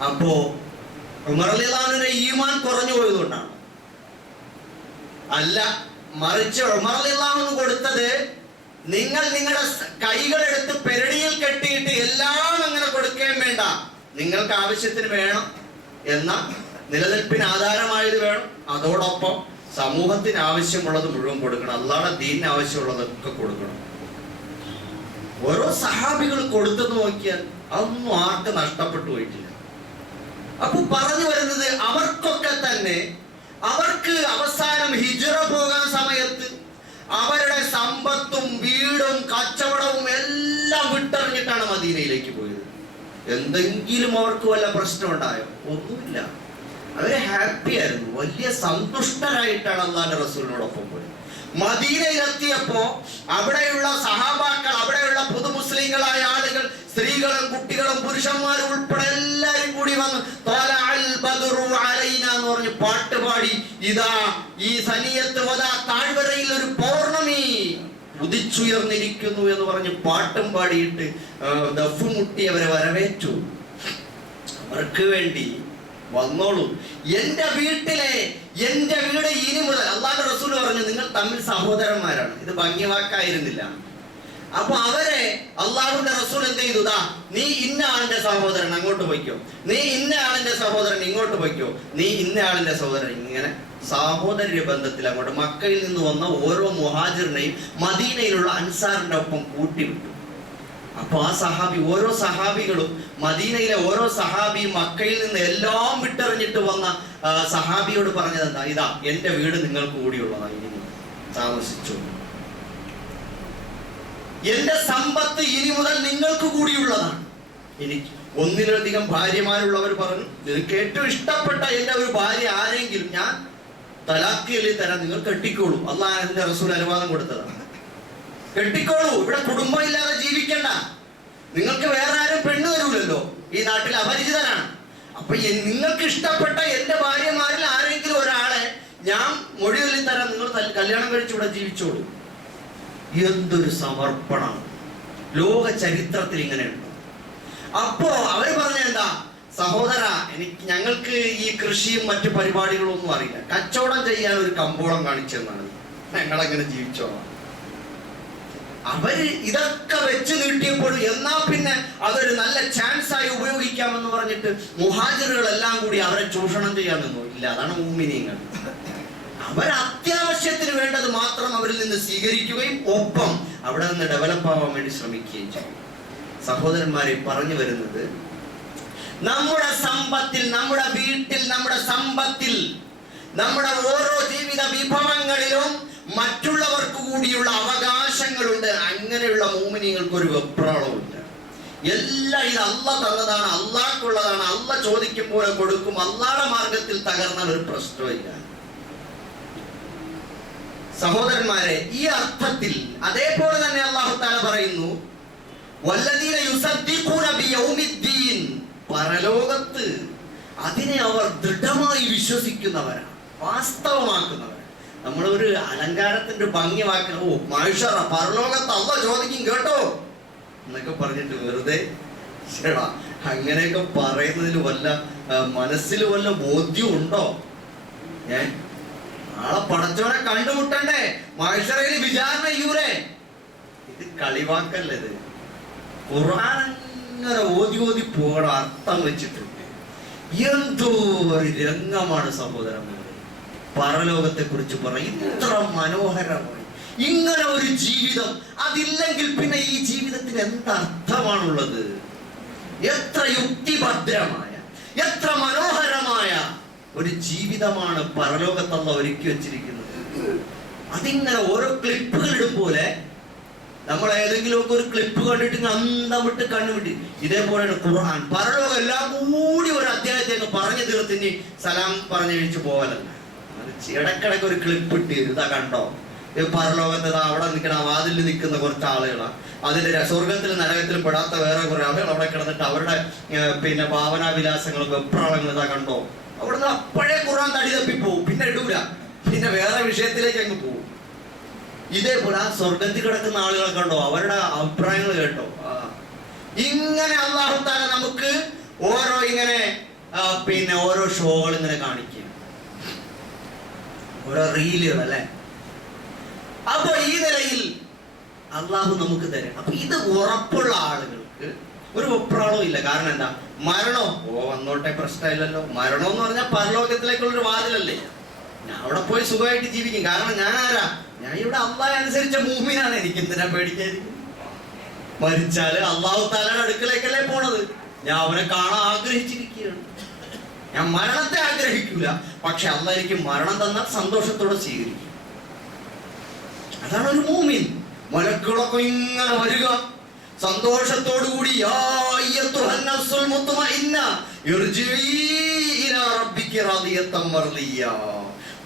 അപ്പോ ഉമർ റളിയല്ലാഹു അൻഹുവിന്റെ ഈമാൻ കുറഞ്ഞു പോയതുകൊണ്ടാണ്? അല്ല, മറിച്ച് ഉമർ റളിയല്ലാഹു അൻഹു കൊടുത്തത്, നിങ്ങൾ നിങ്ങളുടെ കൈകളെടുത്ത് പെരടിയിൽ കെട്ടിയിട്ട് എല്ലാം അങ്ങനെ കൊടുക്കുകയും വേണ്ട, നിങ്ങൾക്ക് ആവശ്യത്തിന് വേണം എന്ന നിലനിൽപ്പിന് ആധാരമായത് വേണം, അതോടൊപ്പം സമൂഹത്തിന് ആവശ്യമുള്ളത് മുഴുവൻ കൊടുക്കണം, അല്ലാഹുവിന്റെ ദീനിന് ആവശ്യമുള്ളതൊക്കെ കൊടുക്കണം. ഓരോ സഹാബികൾ കൊടുത്തെന്ന് നോക്കിയാൽ അതൊന്നും ആർക്കും നഷ്ടപ്പെട്ടു പോയിട്ടില്ല. അപ്പൊ പറഞ്ഞു വരുന്നത്, അവർക്കൊക്കെ തന്നെ അവർക്ക് അവസാനം ഹിജ്റ പോകാൻ സമയത്ത് അവരുടെ സമ്പത്തും വീടും കച്ചവടവും എല്ലാം വിട്ടെറിഞ്ഞിട്ടാണ് മദീനയിലേക്ക് പോയത്. എന്തെങ്കിലും അവർക്ക് വല്ല പ്രശ്നം ഉണ്ടായോ? ഒന്നുമില്ല. അവര് ഹാപ്പി ആയിരുന്നു, വലിയ സന്തുഷ്ടരായിട്ടാണ് അള്ളാഹുവിന്റെ റസൂലിനോടൊപ്പം പോയത്. മദീനയിലെത്തിയപ്പോ അവിടെയുള്ള സഹാബാക്കൾ, അവിടെയുള്ള പുതുമുസ്ലിങ്ങളായ ആളുകൾ, സ്ത്രീകളും കുട്ടികളും പുരുഷന്മാരും ഉൾപ്പെടെ എല്ലാരും കൂടി വന്ന് എന്ന് പറഞ്ഞ് പാട്ടുപാടി, ഇതാ ഈ സനിയത്ത് വദാ താഴ്വരയിൽ ഒരു പൗർണമി ഉദിച്ചുയർന്നിരിക്കുന്നു എന്ന് പറഞ്ഞ് പാട്ടും പാടിയിട്ട് ദഫുമുട്ടി അവരെ വരവേറ്റു. അവർക്ക് വേണ്ടി വന്നോളൂ, എന്റെ വീട് ഇനി മുതൽ, അള്ളാഹുവിന്റെ റസൂൽ പറഞ്ഞു, നിങ്ങൾ തമ്മിൽ സഹോദരന്മാരാണ്. ഇത് ഭംഗിവാക്കായിരുന്നില്ല. അപ്പൊ അവരെ അള്ളാഹുവിന്റെ റസൂൽ എന്ത് ചെയ്തു? നീ ഇന്ന ആളിന്റെ സഹോദരൻ അങ്ങോട്ട് പോയിക്കോ, നീ ഇന്ന ആളിന്റെ സഹോദരൻ ഇങ്ങോട്ട് പോയിക്കോ, നീ ഇന്ന ആളിന്റെ സഹോദരൻ, ഇങ്ങനെ സഹോദര്യ ബന്ധത്തിൽ അങ്ങോട്ട് മക്കയിൽ നിന്ന് വന്ന ഓരോ മുഹാജിറിനെയും മദീനയിലുള്ള അൻസാറിന്റെ ഒപ്പം കൂട്ടിവിട്ടു. അപ്പൊ ആ സഹാബി, ഓരോ സഹാബികളും, മദീനയിലെ ഓരോ സഹാബിയും മക്കയിൽ നിന്ന് എല്ലാം വിട്ടെറിഞ്ഞിട്ട് വന്ന സഹാബിയോട് പറഞ്ഞത് എന്താ? ഇതാ എന്റെ വീട് നിങ്ങൾക്ക് കൂടിയുള്ളതാണ്, ഇനി താമസിച്ചു. എന്റെ സമ്പത്ത് ഇനി മുതൽ നിങ്ങൾക്ക് കൂടിയുള്ളതാണ്. എനിക്ക് ഒന്നിലധികം ഭാര്യമാരുള്ളവർ പറഞ്ഞു, നിങ്ങൾക്ക് ഏറ്റവും ഇഷ്ടപ്പെട്ട എന്റെ ഒരു ഭാര്യ ആരെങ്കിലും ഞാൻ തലാഖ് ചൊല്ലി തരാം, നിങ്ങൾ കെട്ടിക്കോളൂ. അള്ളാഹുവിന്റെ റസൂൽ അനുവാദം കൊടുത്തതാണ്. കെട്ടിക്കോളൂ, ഇവിടെ കുടുംബം ഇല്ലാതെ ജീവിക്കണ്ട. നിങ്ങൾക്ക് വേറെ ആരും പെണ്ണ് തരൂലല്ലോ, ഈ നാട്ടിൽ അപരിചിതരാണ്. അപ്പൊ നിങ്ങൾക്ക് ഇഷ്ടപ്പെട്ട എന്റെ ഭാര്യമാരിൽ ആരെങ്കിലും ഒരാളെ ഞാൻ മൊഴി ചൊല്ലി തരാം, നിങ്ങൾ കല്യാണം കഴിച്ച് ഇവിടെ ജീവിച്ചോളൂ. എന്തൊരു സമർപ്പണം! ലോക ചരിത്രത്തിൽ ഇങ്ങനെയുണ്ട്. അപ്പോ അവര് പറഞ്ഞ എന്താ? സഹോദര, ഞങ്ങൾക്ക് ഈ കൃഷിയും മറ്റു പരിപാടികളും ഒന്നും അറിയില്ല, കച്ചവടം ചെയ്യാൻ ഒരു കമ്പോളം കാണിച്ചെന്നാണ്, ഞങ്ങളങ്ങനെ ജീവിച്ചോളാം. അവര് ഇതൊക്കെ വെച്ച് നീട്ടിയപ്പോഴും എന്നാ പിന്നെ അതൊരു നല്ല ചാൻസ് ആയി ഉപയോഗിക്കാമെന്ന് പറഞ്ഞിട്ട് മുഹാജിറുകളെല്ലാം കൂടി അവരെ ചൂഷണം ചെയ്യാൻ നിന്നു. ഇല്ല, അതാണ് മുഅ്മിനീങ്ങൾ. അവർ അത്യാവശ്യത്തിന് വേണ്ടത് മാത്രം അവരിൽ നിന്ന് സ്വീകരിക്കുകയും ഒപ്പം അവിടെ നിന്ന് ഡെവലപ്പ് ആവാൻ വേണ്ടി ശ്രമിക്കുകയും ചെയ്യും. സഹോദരന്മാരെ, പറഞ്ഞു വരുന്നത്, നമ്മുടെ സമ്പത്തിൽ, നമ്മുടെ വീട്ടിൽ, നമ്മുടെ സമ്പത്തിൽ, നമ്മുടെ ഓരോ ജീവിത വിഭവങ്ങളിലും മറ്റുള്ളവർക്ക് കൂടിയുള്ള അവകാശങ്ങളുണ്ട്. അങ്ങനെയുള്ള മുഅ്മിനീങ്ങൾക്ക് ഒരു വെപ്രാളവുമില്ല. എല്ലാം ഇത് അള്ളാഹ് തന്നതാണ്, അള്ളാഹ്ക്കുള്ളതാണ്. അള്ളാഹ് ചോദിക്കും പോലെ കൊടുക്കും. അള്ളാഹുടെ മാർഗത്തിൽ തകർന്നാൽ ഒരു പ്രശ്നമില്ല. സഹോദരന്മാരെ, ഈ അർത്ഥത്തിൽ അതേപോലെ തന്നെ അല്ലാഹു തആല പറയുന്നു, വല്ലദീന യുസദ്ദിഖൂന ബിയൗമിദ്ദീൻ, പരലോകത്ത് അതിനെ അവർ ദൃഢമായി വിശ്വസിക്കുന്നവരാണ്, വാസ്തവമാക്കുന്നവരാണ്. നമ്മളൊരു അലങ്കാരത്തിന്റെ ഭംഗി വാക്കുന്ന, ഓ മനുഷ്യറ പരലോകത്ത് അള്ളാഹ് ചോദിക്കും കേട്ടോ എന്നൊക്കെ പറഞ്ഞിട്ട് വെറുതെ അങ്ങനെയൊക്കെ പറയുന്നതിൽ വല്ല മനസ്സിൽ വല്ല ബോധ്യം ഉണ്ടോ? നാളെ പടച്ചോനെ കണ്ടുമുട്ടണ്ടേ, മഹ്ശറിൽ വിചാരണ ചെയ്യൂലേ? ഇത് കളിവാക്കല്ലത്. ഖുർആൻ അങ്ങനെ ഓതി പോകണം, അർത്ഥം വെച്ചിട്ടുണ്ട്. എന്തോ ഒരു രംഗമാണ് സഹോദരന്മാരെ പരലോകത്തെ കുറിച്ച് പറയും. ഇത്ര മനോഹരമായി ഇങ്ങനെ ഒരു ജീവിതം, അതില്ലെങ്കിൽ പിന്നെ ഈ ജീവിതത്തിന് എന്തർത്ഥമാണുള്ളത്? എത്ര യുക്തിഭദ്രമായ, എത്ര മനോഹരമായ ഒരു ജീവിതമാണ് പരലോകത്തുള്ള ഒരുക്കി വെച്ചിരിക്കുന്നത്. അതിങ്ങനെ ഓരോ ക്ലിപ്പുകൾ ഇടും പോലെ, നമ്മൾ ഏതെങ്കിലുമൊക്കെ ഒരു ക്ലിപ്പ് കണ്ടിട്ട് അന്തം വിട്ട് കണ്ണുവിട്ട്, ഇതേപോലെയാണ് ഖുർആൻ. പരലോകം എല്ലാം കൂടി ഒരു അധ്യായത്തേക്ക് പറഞ്ഞു തീർത്തിനി സലാം പറഞ്ഞഴിച്ചു പോകാനല്ല, ഇടക്കിടക്ക് ഒരു ക്ലിപ്പ് ഇട്ട് ഇതാ കണ്ടോ, പരലോകത്ത് അവിടെ നിൽക്കണ വാതിൽ നിൽക്കുന്ന കുറച്ച് ആളുകളാണ്, അതിന്റെ സ്വർഗത്തിലും നരകത്തിലും പെടാത്ത വേറെ കുറെ ആളുകൾ അവിടെ കിടന്നിട്ട് അവരുടെ പിന്നെ ഭാവനാവിലാസങ്ങളും വെപ്രാളങ്ങളും ഇതാ കണ്ടോ. അവിടുന്ന് അപ്പോഴേ ഖുർആൻ തടി തപ്പിപ്പോവും, പിന്നെ ഇടൂല, പിന്നെ വേറെ വിഷയത്തിലേക്ക് അങ്ങ് പോവും. ഇതേപോലെ ആ സ്വർഗത്തിൽ കിടക്കുന്ന ആളുകളെ കണ്ടോ, അവരുടെ അഭിപ്രായങ്ങൾ കേട്ടോ. ഇങ്ങനെ അല്ലാഹു തആല നമുക്ക് ഓരോ ഇങ്ങനെ പിന്നെ ഓരോ ഷോകൾ ഇങ്ങനെ കാണിക്കുക, ഓരോ റീലുകൾ അല്ലെ. അപ്പൊ ഈ നിലയിൽ അള്ളാഹു നമുക്ക് തരും. അപ്പൊ ഇത് ഉറപ്പുള്ള ആളുകൾക്ക് ഒരു വെപ്രാളവും ഇല്ല. കാരണം എന്താ? മരണോ വന്നോട്ടെ, പ്രശ്നമില്ലല്ലോ. മരണം എന്ന് പറഞ്ഞാൽ പരലോകത്തിലേക്കുള്ളൊരു വാതിലല്ലേ. ഞാൻ അവിടെ പോയി സുഖമായിട്ട് ജീവിക്കും. കാരണം ഞാൻ ആരാ? ഞാൻ ഇവിടെ അള്ളാഹ് അനുസരിച്ച മുഅ്മിനാണ്. എനിക്ക് എന്തിനാ പേടിക്കാതിരിക്കും? മരിച്ചാല് അല്ലാഹു തആലയുടെ അടുക്കലേക്കല്ലേ പോണത്. ഞാൻ അവനെ കാണാൻ ആഗ്രഹിച്ചിരിക്കുകയാണ്. ഞാൻ മരണത്തെ ആഗ്രഹിക്കൂല, പക്ഷെ അള്ളാഹ് എനിക്ക് മരണം തന്നാൽ സന്തോഷത്തോടെ സ്വീകരിക്കും. അതാണ് ഒരു മൂമിൻ. മലക്കുകളൊക്കെ ഇങ്ങനെ വരിക സന്തോഷത്തോടു കൂടി, യാ അയ്യത്തുഹൻ നഫ്സുൽ മുത്മഇന്ന ഇർജിഇ ഇലാ റബ്ബികി റാദിയത്തൻ മർദിയ.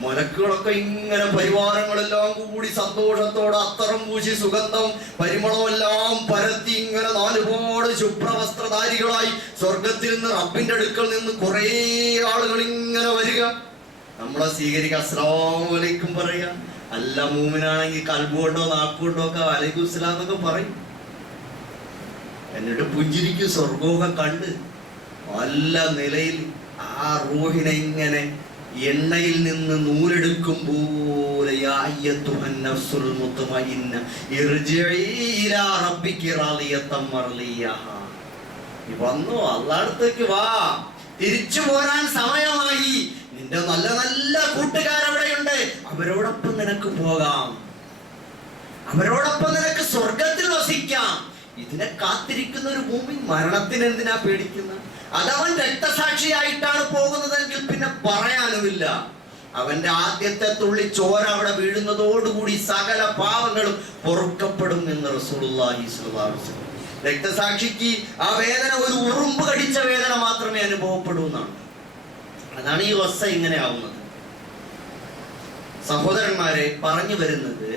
മലക്കുകളൊക്കെ ഇങ്ങനെ പരിവാരങ്ങളെല്ലാം കൂടി സന്തോഷത്തോടെ അത്തരം പൂശി സുഗന്ധം പരിമളമെല്ലാം പരത്തി ഇങ്ങനെ നാലുപാട് ശുഭ്രവസ്ത്രധാരികളായി സ്വർഗത്തിൽ നിന്ന് റബ്ബിന്റെ അടുക്കൽ നിന്ന് കുറെ ആളുകൾ ഇങ്ങനെ വരിക. നമ്മളെ സ്വീകരിക്കുക, അസ്സലാമു അലൈക്കും പറയുക. അല്ല മൂമിനാണെങ്കിൽ കൽബുകൊണ്ടോ നാക്കുകൊണ്ടോ ഒക്കെ വലൈക്കും അസ്സലാം എന്നൊക്കെ പറയും. എന്നിട്ട് പുഞ്ചിരിക്കും. സ്വർഗമൊക്കെ കണ്ട് നല്ല നിലയിൽ ആ റൂഹിനെ ഇങ്ങനെ എണ്ണയിൽ നിന്ന് നൂലെടുക്കും പോലെ വന്നു അള്ളാഹുവിലേക്ക് വാ, തിരിച്ചു പോരാൻ സമയമായി. നിന്റെ നല്ല നല്ല കൂട്ടുകാരവിടെയുണ്ട്, അവരോടൊപ്പം നിനക്ക് പോകാം, അവരോടൊപ്പം നിനക്ക് സ്വർഗത്തിൽ വസിക്കാം. ഇതിനെ കാത്തിരിക്കുന്ന ഒരു ഭൂമി മരണത്തിന് എന്തിനാ പേടിക്കുന്നത്? അതവൻ രക്തസാക്ഷിയായിട്ടാണ് പോകുന്നതെങ്കിൽ പിന്നെ പറയാനുമില്ല. അവന്റെ ആദ്യത്തെ തുള്ളി ചോര അവിടെ വീഴുന്നതോടുകൂടി സകല പാവങ്ങളും പൊറുക്കപ്പെടും എന്ന് റസൂലുള്ളാഹി സ്വല്ലല്ലാഹു അലൈഹി വസല്ലം. രക്തസാക്ഷിക്ക് ആ വേദന ഒരു ഉറുമ്പ് കടിച്ച വേദന മാത്രമേ അനുഭവപ്പെടൂ എന്നാണ്. അതാണ് ഈ വസ്സ ഇങ്ങനെ ആവുന്നത്. സഹോദരന്മാരെ, പറഞ്ഞു വരുന്നത്,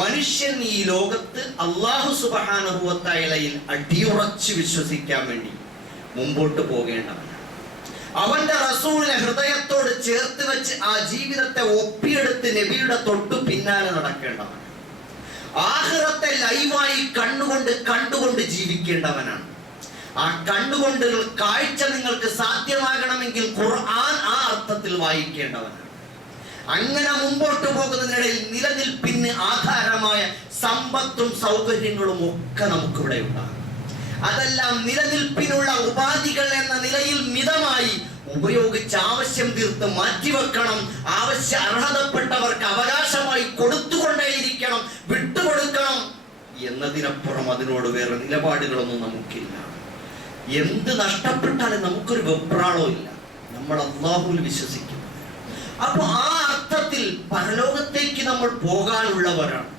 മനുഷ്യൻ ഈ ലോകത്ത് അല്ലാഹു സുബ്ഹാനഹു വ തആലയിൽ അടിയുറച്ച് വിശ്വസിക്കാൻ വേണ്ടി മുമ്പോട്ട് പോകേണ്ടവനാണ്. അവന്റെ റസൂലിനെ ഹൃദയത്തോട് ചേർത്ത് വെച്ച് ആ ജീവിതത്തെ ഒപ്പിയെടുത്ത് നബിയുടെ തൊട്ടു പിന്നാലെ നടക്കേണ്ടവനാണ്. ആഖിറത്തെ ലൈവായി കണ്ടുകൊണ്ട് ജീവിക്കേണ്ടവനാണ്. ആ കണ്ടുകൊണ്ട് കാഴ്ച നിങ്ങൾക്ക് സാധ്യമാകണമെങ്കിൽ ഖുർആൻ ആ അർത്ഥത്തിൽ വായിക്കേണ്ടവനാണ്. അങ്ങനെ മുമ്പോട്ട് പോകുന്നതിനിടയിൽ നിലനിൽപ്പിന് ആധാരമായ സമ്പത്തും സൗകര്യങ്ങളും ഒക്കെ നമുക്കിവിടെ ഉണ്ടാകും. അതെല്ലാം നിലനിൽപ്പിനുള്ള ഉപാധികൾ എന്ന നിലയിൽ മിതമായി ഉപയോഗിച്ച് ആവശ്യം തീർത്ത് മാറ്റിവെക്കണം. അർഹതപ്പെട്ടവർക്ക് അവകാശമായി കൊടുത്തുകൊണ്ടേയിരിക്കണം, വിട്ടുകൊടുക്കണം എന്നതിനപ്പുറം അതിനോട് വേറെ നിലപാടുകളൊന്നും നമുക്കില്ല. എന്ത് നഷ്ടപ്പെട്ടാലും നമുക്കൊരു വെപ്രാളവും ഇല്ല. നമ്മൾ അല്ലാഹുവിൽ വിശ്വസിക്കുന്നു. അപ്പൊ ആ അർത്ഥത്തിൽ പരലോകത്തേക്ക് നമ്മൾ പോകാനുള്ളവരാണ്.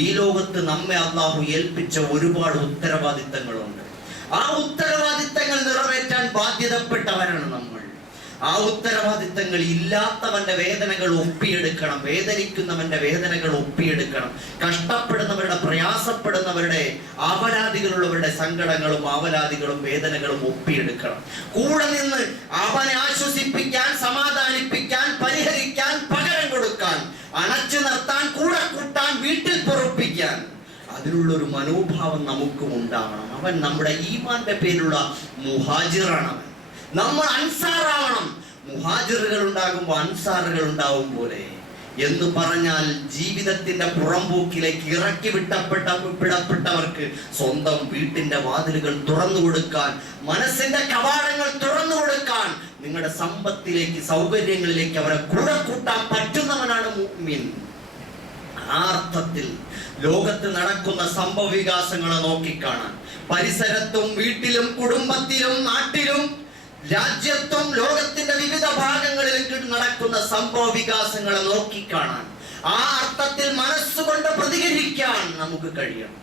ഈ ലോകത്ത് നമ്മെ അല്ലാഹു ഏൽപ്പിച്ച ഒരുപാട് ഉത്തരവാദിത്തങ്ങളുണ്ട്. ആ ഉത്തരവാദിത്തങ്ങൾ നിറവേറ്റാൻ ബാധ്യതപ്പെട്ടവരാണ് നമ്മൾ. ആ ഉത്തരവാദിത്തങ്ങൾ ഇല്ലാത്തവന്റെ വേദനകൾ ഒപ്പിയെടുക്കണം, വേദനിക്കുന്നവന്റെ വേദനകൾ ഒപ്പിയെടുക്കണം, കഷ്ടപ്പെടുന്നവരുടെ പ്രയാസപ്പെടുന്നവരുടെ ആവലാദികളുള്ളവരുടെ സങ്കടങ്ങളും ആവലാദികളും വേദനകളും ഒപ്പിയെടുക്കണം. കൂടെ നിന്ന് അവനെ ആശ്വസിപ്പിക്കാൻ, സമാധാനിപ്പിക്കാൻ, പരിഹരിക്കാൻ, പകരം കൊടുക്കാൻ, അണച്ചു നിർത്താൻ, കൂടെ കൂട്ടാൻ, വീട്ടിൽ പൊറുപ്പിക്കാൻ, അതിനുള്ളൊരു മനോഭാവം നമുക്കും ഉണ്ടാവണം. അവൻ നമ്മുടെ ഈമാന്റെ പേരുള്ള മുഹാജിറാണ്. അവൻ നമ്മൾ അൻസാറാവണം. മുഹാജിറുകൾ ഉണ്ടാകുമ്പോൾ അൻസാറുകൾ ഉണ്ടാവും പോലെ എന്ന് പറഞ്ഞാൽ ജീവിതത്തിന്റെ പുറംപോക്കിലേക്ക് ഇറക്കി വിടപ്പെട്ടവർക്ക് സ്വന്തം വീട്ടിന്റെ വാതിലുകൾ തുറന്നു കൊടുക്കാൻ, മനസ്സിന്റെ കവാടങ്ങൾ തുറന്നു കൊടുക്കാൻ, നിങ്ങളുടെ സമ്പത്തിലേക്ക്, സൗകര്യങ്ങളിലേക്ക് അവരെ കൂടെ കൂട്ടാൻ പറ്റുന്നവനാണ് മുഅ്മിൻ. ആ അർത്ഥത്തിൽ ലോകത്ത് നടക്കുന്ന സംഭവ വികാസങ്ങളെ നോക്കിക്കാണാൻ, പരിസരത്തും വീട്ടിലും കുടുംബത്തിലും നാട്ടിലും രാജ്യത്തും ലോകത്തിന്റെ വിവിധ ഭാഗങ്ങളിലും നടക്കുന്ന സംഭവ വികാസങ്ങളെ നോക്കിക്കാണാൻ, ആ അർത്ഥത്തിൽ മനസ്സുകൊണ്ട് പ്രതികരിക്കാൻ നമുക്ക് കഴിയണം.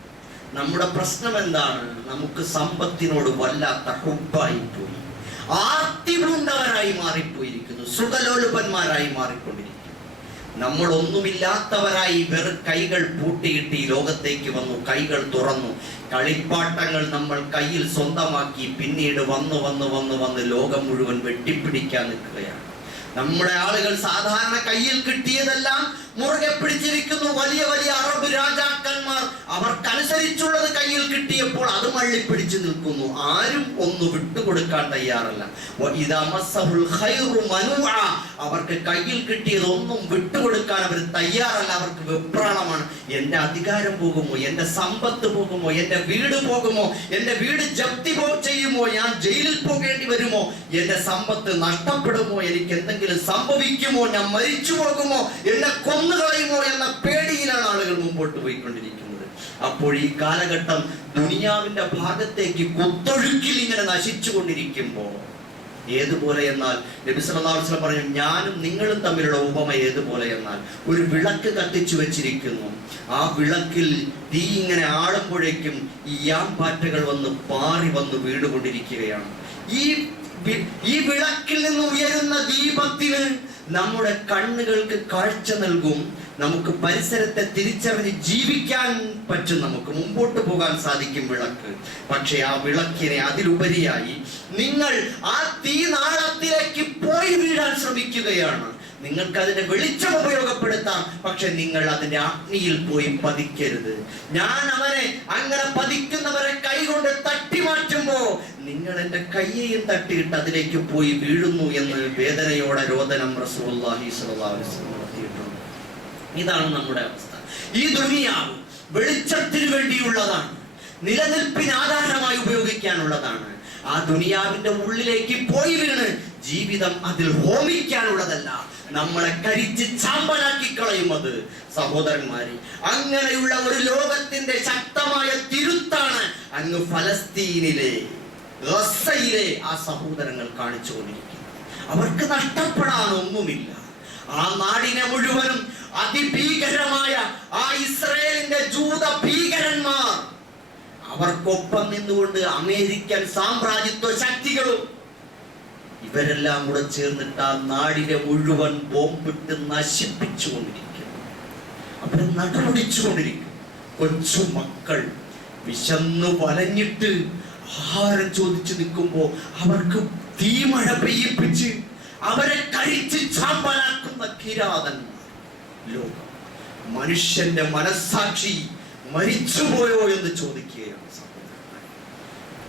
നമ്മുടെ പ്രശ്നം എന്താണ്? നമുക്ക് സമ്പത്തിനോട് വല്ലാത്ത ഹുബ്ബായി പോയി, ആർത്തിപൂണ്ടവരായി മാറിപ്പോയിരിക്കുന്നു, സുഖലോലുപന്മാരായി മാറിക്കൊണ്ടിരിക്കുന്നു. നമ്മൾ ഒന്നുമില്ലാത്തവരായി വെറും കൈകൾ പൂട്ടിയിട്ട് ഈ ലോകത്തേക്ക് വന്നു, കൈകൾ തുറന്നു, കളിപ്പാട്ടങ്ങൾ നമ്മൾ കയ്യിൽ സ്വന്തമാക്കി, പിന്നീട് വന്ന് ലോകം മുഴുവൻ വെട്ടിപ്പിടിക്കാൻ നിൽക്കുകയാണ്. നമ്മുടെ ആളുകൾ സാധാരണ കയ്യിൽ കിട്ടിയതെല്ലാം മുറുകെ പിടിച്ചിരിക്കുന്നു. വലിയ വലിയ അറബ് രാജാക്കന്മാർ അവർക്കനുസരിച്ചുള്ളത് കയ്യിൽ കിട്ടിയപ്പോൾ അത് മള്ളിപ്പിടിച്ചു നിൽക്കുന്നു. ആരും ഒന്ന് വിട്ടുകൊടുക്കാൻ തയ്യാറല്ല. അവർക്ക് കയ്യിൽ കിട്ടിയത് ഒന്നും വിട്ടുകൊടുക്കാൻ അവർ തയ്യാറല്ല. അവർക്ക് വെപ്രാളമാണ്. എന്റെ അധികാരം പോകുമോ, എന്റെ സമ്പത്ത് പോകുമോ, എന്റെ വീട് പോകുമോ, എന്റെ വീട് ജപ്തി ചെയ്യുമോ, ഞാൻ ജയിലിൽ പോകേണ്ടി വരുമോ, എന്റെ സമ്പത്ത് നഷ്ടപ്പെടുമോ, എനിക്ക് എന്തെങ്കിലും സംഭവിക്കുമോ, ഞാൻ മരിച്ചു പോകുമോ, എന്നെ കൊന്നുകളയുമോ എന്ന പേടിയിലാണ് ആളുകൾ മുമ്പോട്ട് പോയിക്കൊണ്ടിരിക്കുന്നത്. അപ്പോൾ ഈ കാലഘട്ടം ദുനിയാവിന്റെ ഭാഗത്തേക്ക് കുത്തൊഴുക്കിൽ ഇങ്ങനെ നശിച്ചു കൊണ്ടിരിക്കുമ്പോൾ ഏതുപോലെ എന്നാൽ നബി സല്ലല്ലാഹു അലൈഹി വസല്ലം പറഞ്ഞു, ഞാനും നിങ്ങളും തമ്മിലുള്ള ഉപമ ഏതുപോലെ എന്നാൽ ഒരു വിളക്ക് കത്തിച്ചു വെച്ചിരിക്കുന്നു. ആ വിളക്കിൽ തീ ഇങ്ങനെ ആടുമ്പോഴേക്കും ഈ യാമ്പാറ്റകൾ വന്ന് പാറി വന്ന് വീടുകൊണ്ടിരിക്കുകയാണ്. ഈ വിളക്കിൽ നിന്ന് ഉയരുന്ന ദീപത്തിന് നമ്മുടെ കണ്ണുകൾക്ക് കാഴ്ച നൽകും. നമുക്ക് പരിസരത്തെ തിരിച്ചറിഞ്ഞ് ജീവിക്കാൻ പറ്റും, നമുക്ക് മുമ്പോട്ട് പോകാൻ സാധിക്കും വിളക്ക്. പക്ഷെ ആ വിളക്കിനെ അതിലുപരിയായി നിങ്ങൾ ആ തീനാളത്തിലേക്ക് പോയി വീഴാൻ ശ്രമിക്കുകയാണ്. നിങ്ങൾക്ക് അതിന്റെ വെളിച്ചം ഉപയോഗപ്പെടുത്താം, പക്ഷെ നിങ്ങൾ അതിന്റെ അഗ്നിയിൽ പോയി പതിക്കരുത്. ഞാൻ അവനെ അങ്ങനെ പതിക്കുന്നവരെ കൈകൊണ്ട് തട്ടി മാറ്റുമ്പോ നിങ്ങൾ എന്റെ കയ്യെയും തട്ടിയിട്ട് അതിലേക്ക് പോയി വീഴുന്നു എന്ന് വേദനയോടെ രോദനം റസൂലുള്ളാഹി സ്വല്ലല്ലാഹു അലൈഹി വസല്ലം നടത്തിയിട്ടുണ്ട്. ഇതാണ് നമ്മുടെ അവസ്ഥ. ഈ ദുനിയാവ് വെളിച്ചത്തിന് വേണ്ടിയുള്ളതാണ്, നിലനിൽപ്പിന് ആധാരമായി ഉപയോഗിക്കാനുള്ളതാണ്. ആ ദുനിയാവിന്റെ ഉള്ളിലേക്ക് പോയി വീണ് ജീവിതം അതിൽ ഹോമിക്കാനുള്ളതല്ല, നമ്മളെ കരിച്ച് ചാമ്പലാക്കി കളയും അത്. സഹോദരന്മാരെ, അങ്ങനെയുള്ള ഒരു ലോകത്തിന്റെ ശക്തമായ തിരുത്താണ് അങ്ങ് ഫലസ്തീനിലെ ഗസയിലെ ആ സഹോദരങ്ങൾ കാണിച്ചുകൊണ്ടിരിക്കുന്നത്. അവർക്ക് നഷ്ടപ്പെടാനൊന്നുമില്ല. ആ നാടിനെ മുഴുവനും അതിഭീകരമായ ആ ഇസ്രായേലിന്റെ ജൂത ഭീകരന്മാർ, അവർക്കൊപ്പം നിന്നുകൊണ്ട് അമേരിക്കൻ സാമ്രാജ്യത്വ ശക്തികളും ഇവരെല്ലാം കൂടെ ചേർന്നിട്ട് ആ നാടിനെ മുഴുവൻ ബോംബിട്ട് നശിപ്പിച്ചുകൊണ്ടിരിക്കുന്നു. അവരെ നടപടിച്ചുകൊണ്ടിരിക്കും. കൊച്ചു മക്കൾ വിശന്നു വലഞ്ഞിട്ട് ആഹാരം ചോദിച്ചു നിൽക്കുമ്പോ അവർക്ക് തീമഴ പെയ്യിപ്പിച്ച് അവരെ കഴിച്ച് ചാമ്പലാക്കുന്ന കിരാതന്മാർ. ലോകം, മനുഷ്യന്റെ മനസ്സാക്ഷി മരിച്ചുപോയോ എന്ന് ചോദിക്കുകയാണ്.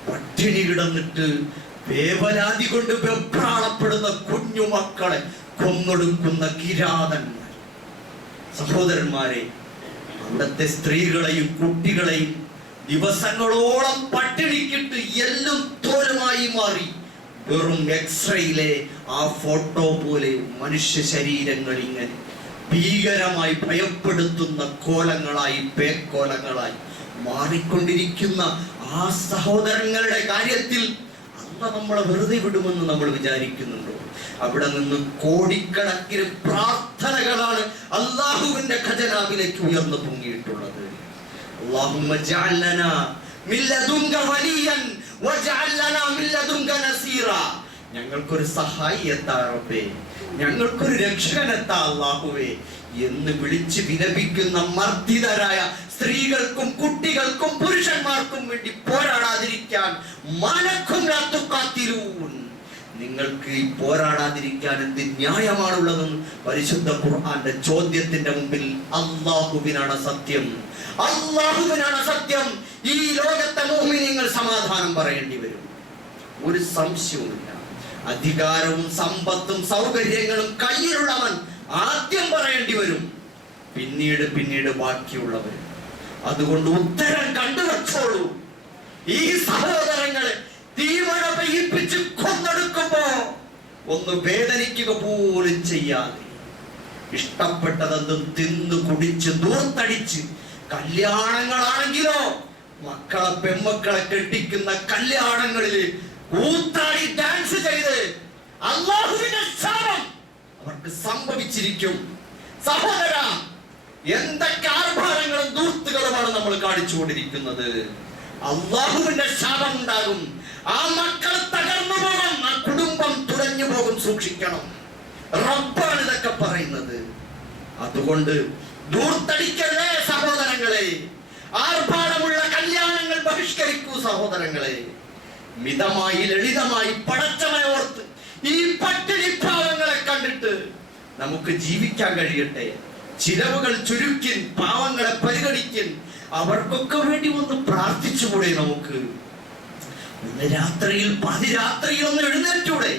പട്ടിണി കിടന്നിട്ട് വേവലാതി കൊണ്ട് വെപ്രാളപ്പെടുന്ന കുഞ്ഞുമക്കളെ കൊന്നൊടുക്കുന്ന കിരാതന്മാർ. സഹോദരന്മാരെ, അന്നത്തെ സ്ത്രീകളെയും കുട്ടികളെയും ദിവസങ്ങളോളം പട്ടിണിക്കിട്ട് എല്ലും തോലുമായി മാറി വെറും എക്സ്റേയിലെ ആ ഫോട്ടോ പോലെ മനുഷ്യ ശരീരങ്ങൾ ഇങ്ങനെ ഭീകരമായി ഭയപ്പെടുത്തുന്ന കോലങ്ങളായി, പേക്കോലങ്ങളായി മാറിക്കൊണ്ടിരിക്കുന്ന ആ സഹോദരങ്ങളുടെ കാര്യത്തിൽ അന്ന് നമ്മളെ വെറുതെ വിടുമെന്ന് നമ്മൾ വിചാരിക്കുന്നുണ്ടോ? അവിടെ നിന്ന് കോടിക്കണക്കിന് പ്രാർത്ഥനകളാണ് അല്ലാഹുവിന്റെ ഖജനാവിലേക്ക് ഉയർന്നു പൊങ്ങിയിട്ടുള്ളത്. അല്ലാഹുമ്മ ജഅൽ ലനാ മിൻ ലദുൻക വലിയൻ വജഅൽ ലനാ മിൻ ലദുൻക നസീറ. ഞങ്ങൾക്കൊരു സഹായി എത്താ റബ്ബേ, ഞങ്ങൾക്കൊരു രക്ഷകൻ എത്താ അല്ലാഹുവേ എന്ന് വിളിച്ച് വിലപിക്കുന്ന മർദ്ദിതരായ സ്ത്രീകൾക്കും കുട്ടികൾക്കും പുരുഷന്മാർക്കും വേണ്ടി പോരാടാതിരിക്കാൻ മാനക്കും കാത്തിരൂൻ. നിങ്ങൾക്ക് ഈ പോരാടാതിരിക്കാൻ എന്ത് ന്യായമാണുള്ളതെന്ന് പരിശുദ്ധ ഖുർആന്റെ ചോദ്യത്തിന്റെ മുമ്പിൽ അല്ലാഹുവിനാണ് സത്യം, അല്ലാഹുവിനാണ് സത്യം. ഈ ലോകത്തെ മുഅ്മിനീങ്ങൾ സമാധാനം പറയേണ്ടി വരും, ഒരു സംശയവുമില്ല. അധികാരവും സമ്പത്തും സൗകര്യങ്ങളും കയ്യിലുള്ളവൻ ആദ്യം പറയേണ്ടി വരും, പിന്നീട് ബാക്കിയുള്ളവർ. അതുകൊണ്ട് ഉത്തരം കണ്ടുവച്ചോളൂ. ഈ സഹോദരങ്ങളെ തീമഴ പെയ്യിപ്പിച്ച് കൊന്നെടുക്കുമ്പോ ഒന്ന് വേദനിക്കുക പോലും ചെയ്യാതെ ഇഷ്ടപ്പെട്ടതെന്തും തിന്നു കുടിച്ച് ദൂർത്തടിച്ച്, കല്യാണങ്ങളാണെങ്കിലോ മക്കളെ പെൺമക്കളെ കെട്ടിക്കുന്ന കല്യാണങ്ങളിൽ ഊത്താടി ഡാൻസ് ചെയ്ത് അല്ലാഹുവിന്റെ ശാപം അവർക്ക് സംഭവിച്ചിരിക്കും. സഹോദര, എന്തൊക്കെ ആർഭാരങ്ങളും ദൂർത്തുകളുമാണ് നമ്മൾ കാണിച്ചുകൊണ്ടിരിക്കുന്നത്. അല്ലാഹുവിന്റെ ശാപം ഉണ്ടാകും. ആ മക്കൾ തകർന്നു പോകും, ആ കുടുംബം തുലഞ്ഞു പോകും. സൂക്ഷിക്കണം. റബ്ബാണ് ഇതൊക്കെ പറയുന്നത്. അതുകൊണ്ട് ദൂർത്തടിക്കല്ലേ സഹോദരങ്ങളെ. ആർഭാടമുള്ള കല്യാണങ്ങൾ ബഹിഷ്കരിക്കൂ സഹോദരങ്ങളെ. മിതമായി ലളിതമായി പടച്ചവനെ ഓർത്ത് ഈ പട്ടിണി പാവങ്ങളെ കണ്ടിട്ട് നമുക്ക് ജീവിക്കാൻ കഴിയട്ടെ. ചിലവുകൾ ചുരുക്കിൻ, പാവങ്ങളെ പരിഗണിക്കിൻ. അവർക്കൊക്കെ വേണ്ടി ഒന്ന് പ്രാർത്ഥിച്ചുകൂടെ? നമുക്ക് ഒന്ന് രാത്രിയിൽ പാതിരാത്രിയിൽ ഒന്ന് എഴുന്നേറ്റൂടെ?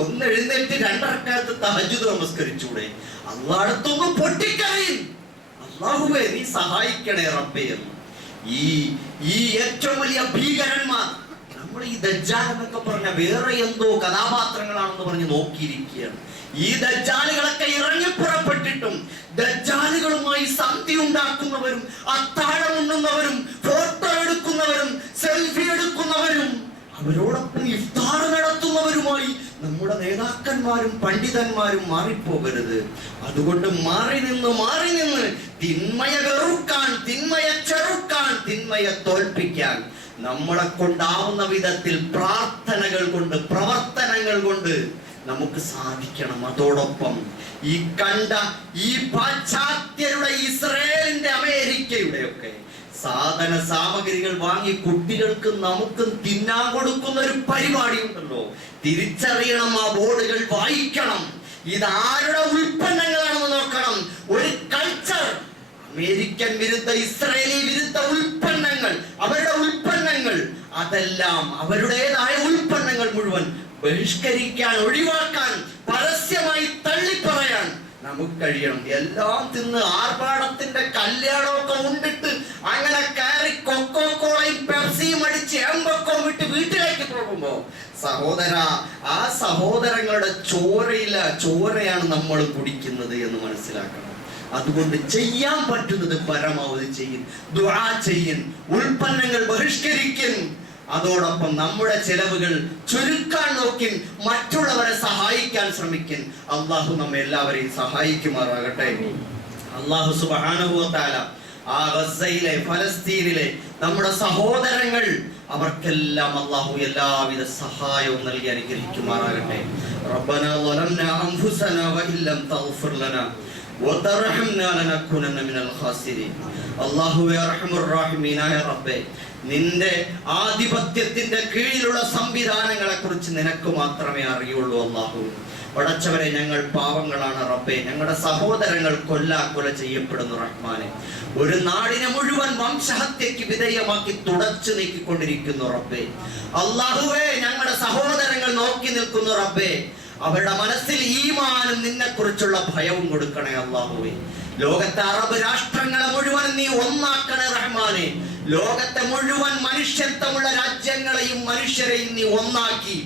ഒന്ന് എഴുന്നേറ്റ് 2 റക്അത്ത് തഹജ്ജുദ് നമസ്കരിച്ചൂടെ? അല്ലാഹുവേ പൊട്ടിക്കരയും, അല്ലാഹുവേ നീ സഹായിക്കണേ റബ്ബേ എന്ന്. ഈ ഏറ്റവും വലിയ ഭീകരന്മാർ നമ്മൾ ഈ ദജ്ജാൽ എന്നൊക്കെ പറഞ്ഞ വേറെ എന്തോ കഥാപാത്രങ്ങളാണെന്ന് പറഞ്ഞ് നോക്കിയിരിക്കുകയാണ്. ഈ ദജ്ജാലുകളൊക്കെ ഇറങ്ങി പുറപ്പെട്ടിട്ടും ദജ്ജാലുകളുമായി സന്ധി ഉണ്ടാക്കുന്നവരും അത്താഴം ഉണ്ണുന്നവരും ഫോട്ടോ എടുക്കുന്നവരും സെൽഫി എടുക്കുന്നവരും അവരോടൊപ്പം ഇഫ്താർ നടത്തുന്നവരുമായി മഹാന്മാരും പണ്ഡിതന്മാരും മാറിപ്പോകരുത്. അതുകൊണ്ട് മാറി നിന്ന് തിന്മയെ വെറുക്കാൻ, തിന്മയെ ചെറുക്കാൻ, തിന്മയെ തോൽപ്പിക്കാൻ നമ്മളെ കൊണ്ടാവുന്ന വിധത്തിൽ പ്രാർത്ഥനകൾ കൊണ്ട്, പ്രവർത്തനങ്ങൾ കൊണ്ട് നമുക്ക് സാധിക്കണം. അതോടൊപ്പം ഈ കണ്ട ഈ പാശ്ചാത്യരുടെ, ഇസ്രായേലിന്റെ, അമേരിക്കയുടെ ഒക്കെ സാധന സാമഗ്രികൾ വാങ്ങി കുട്ടികൾക്ക് നമുക്കും തിന്നാൻ കൊടുക്കുന്ന ഒരു പരിപാടി ഉണ്ടല്ലോ. തിരിച്ചറിയണം, ആ ബോർഡുകൾ വായിക്കണം, ഇതാരുടെ ഉൽപ്പന്നങ്ങളാണെന്ന് നോക്കണം. ഒരു കൾച്ചർ, അമേരിക്കൻ വിരുദ്ധ, ഇസ്രായേലി വിരുദ്ധ ഉൽപ്പന്നങ്ങൾ, അവരുടെ ഉൽപ്പന്നങ്ങൾ, അതെല്ലാം അവരുടേതായ ഉൽപ്പന്നങ്ങൾ മുഴുവൻ ബഹിഷ്കരിക്കാൻ, ഒഴിവാക്കാൻ, പരസ്യമായി തള്ളിപ്പറയാൻ നമുക്ക് കഴിയണം. എല്ലാം തിന്ന് ആർഭാടത്തിന്റെ കല്യാണമൊക്കെ ഉണ്ടിട്ട് അങ്ങനെ കയറി കൊക്കോക്കോളയും പെപ്സിയും അടിച്ച് എമ്പൊക്കെ വിട്ട് വീട്ടിലേക്ക് പോകുമ്പോ സഹോദര, ആ സഹോദരങ്ങളുടെ ചോരയാണ് നമ്മൾ കുടിക്കുന്നത് എന്ന് മനസ്സിലാക്കണം. അതുകൊണ്ട് ചെയ്യാൻ പറ്റുന്നത് പരമാവധി ചെയ്യും, ദുആ ചെയ്യും, ഉൽപ്പന്നങ്ങൾ ബഹിഷ്കരിക്കും. അതോടൊപ്പം നമ്മുടെ ചെലവുകൾ ചുരുക്കാൻ നോക്കി മറ്റുള്ളവരെ സഹായിക്കാൻ ശ്രമിക്കും. അള്ളാഹു നമ്മെ എല്ലാവരെയും സഹായിക്കുമാറാകട്ടെ. അള്ളാഹു സുബ്ഹാനഹു വ തആല ആ ഗസയിലെ, ഫലസ്തീനിലെ നമ്മുടെ സഹോദരങ്ങൾ, അവർക്കെല്ലാം അള്ളാഹു എല്ലാവിധ സഹായവും നൽകി അനുഗ്രഹിക്കുമാറാകട്ടെ. റബ്ബനാ ളലംനാ അൻഫുസനാ വഇല്ലം തഗ്ഫിർ ലനാ വതർഹംനാ ലനകൂനന്ന മിനൽ ഖാസിരീൻ. അല്ലാഹുവേ അർഹമുർ റഹീമീനായ റബ്ബേ, നിന്റെ ആധിപത്യത്തിന്റെ കീഴിലുള്ള സംവിധാനങ്ങളെ കുറിച്ച് നിനക്ക് മാത്രമേ അറിയുള്ളൂ. അല്ലാഹു, പടച്ചവരെ, ഞങ്ങൾ പാവങ്ങളാണ് റബ്ബേ. ഞങ്ങളുടെ സഹോദരങ്ങൾ കൊല ചെയ്യപ്പെടുന്നു റഹ്മാനെ. ഒരു നാടിനെ മുഴുവൻ വംശഹത്യക്ക് വിധേയമാക്കി തുടച്ചു നീക്കിക്കൊണ്ടിരിക്കുന്നു റബ്ബേ. അല്ലാഹുവേ, ഞങ്ങളുടെ സഹോദരങ്ങൾ നോക്കി നിൽക്കുന്നു റബ്ബേ. അവരുടെ മനസ്സിൽ ഈമാനും നിന്നെ കുറിച്ചുള്ള ഭയവും കൊടുക്കണേ അല്ലാഹുവേ. ലോകത്തെ അറബ് രാഷ്ട്രങ്ങളെ മുഴുവൻ നീ ഒന്നാക്കണേ റഹ്മാനെ. ലോകത്തെ മുഴുവൻ മനുഷ്യത്വമുള്ള രാജ്യങ്ങളെയും മനുഷ്യരെയും നീ ഒന്നാക്കി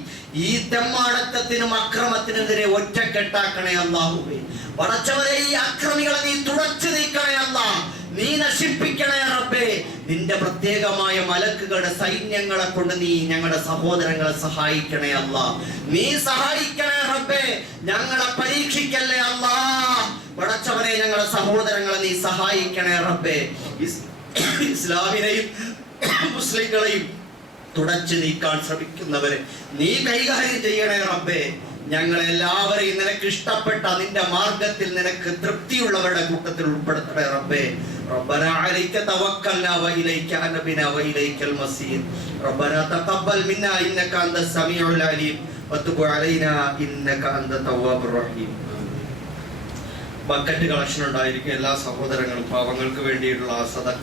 ഈ തെമ്മാടത്തത്തിനും അക്രമത്തിനെതിരെ ഒറ്റക്കെട്ടാക്കണേ അല്ലാഹുവേ. പടച്ചവരെ, ഈ അക്രമികളെ നീ തുടച്ചു നീക്കണേ അല്ലാഹ്, നീ നശിപ്പിക്കണേ റബ്ബേ. നിന്റെ പ്രത്യേകമായ മലക്കുകളുടെ സൈന്യങ്ങളെ കൊണ്ട് നീ ഞങ്ങളുടെ സഹോദരങ്ങളെ സഹായിക്കണേ അല്ലാഹ്. നീ സഹായിക്കണേ റബ്ബേ, ഞങ്ങളെ പരീക്ഷിക്കല്ലേ അല്ലാഹ്. പടച്ചവനെ, ഞങ്ങളുടെ സഹോദരങ്ങളെ നീ സഹായിക്കണേ റബ്ബേ. ഇസ്ലാമിനെയും മുസ്ലിങ്ങളെയും തുടച്ചു നീക്കാൻ ശ്രമിക്കുന്നവരെ നീ കൈകാര്യം ചെയ്യണേ റബ്ബേ. ഞങ്ങളെല്ലാവരെയും നിനക്ക് ഇഷ്ടപ്പെട്ട നിന്റെ മാർഗത്തിൽ നിനക്ക് തൃപ്തിയുള്ളവരുടെ കൂട്ടത്തിൽ ഉൾപ്പെടുത്തണേ റബ്ബേ. റബ്ബനാ അലൈക തവക്കൽനാ വഇലൈക അനബിനാ വഇലൈകൽ മസീർ. റബ്ബനാ തഖബ്ബൽ മിന്നാ ഇന്നക അൻതസ് സമീഉൽ അലീം വതുബ് അലൈനാ ഇന്നക അൻത തവ്വാബുർ റഹീം. ബക്കറ്റ് കളക്ഷൻ ഉണ്ടായിരിക്കും. എല്ലാ സഹോദരങ്ങളും പാവങ്ങൾക്ക് വേണ്ടിയിട്ടുള്ള സദഖ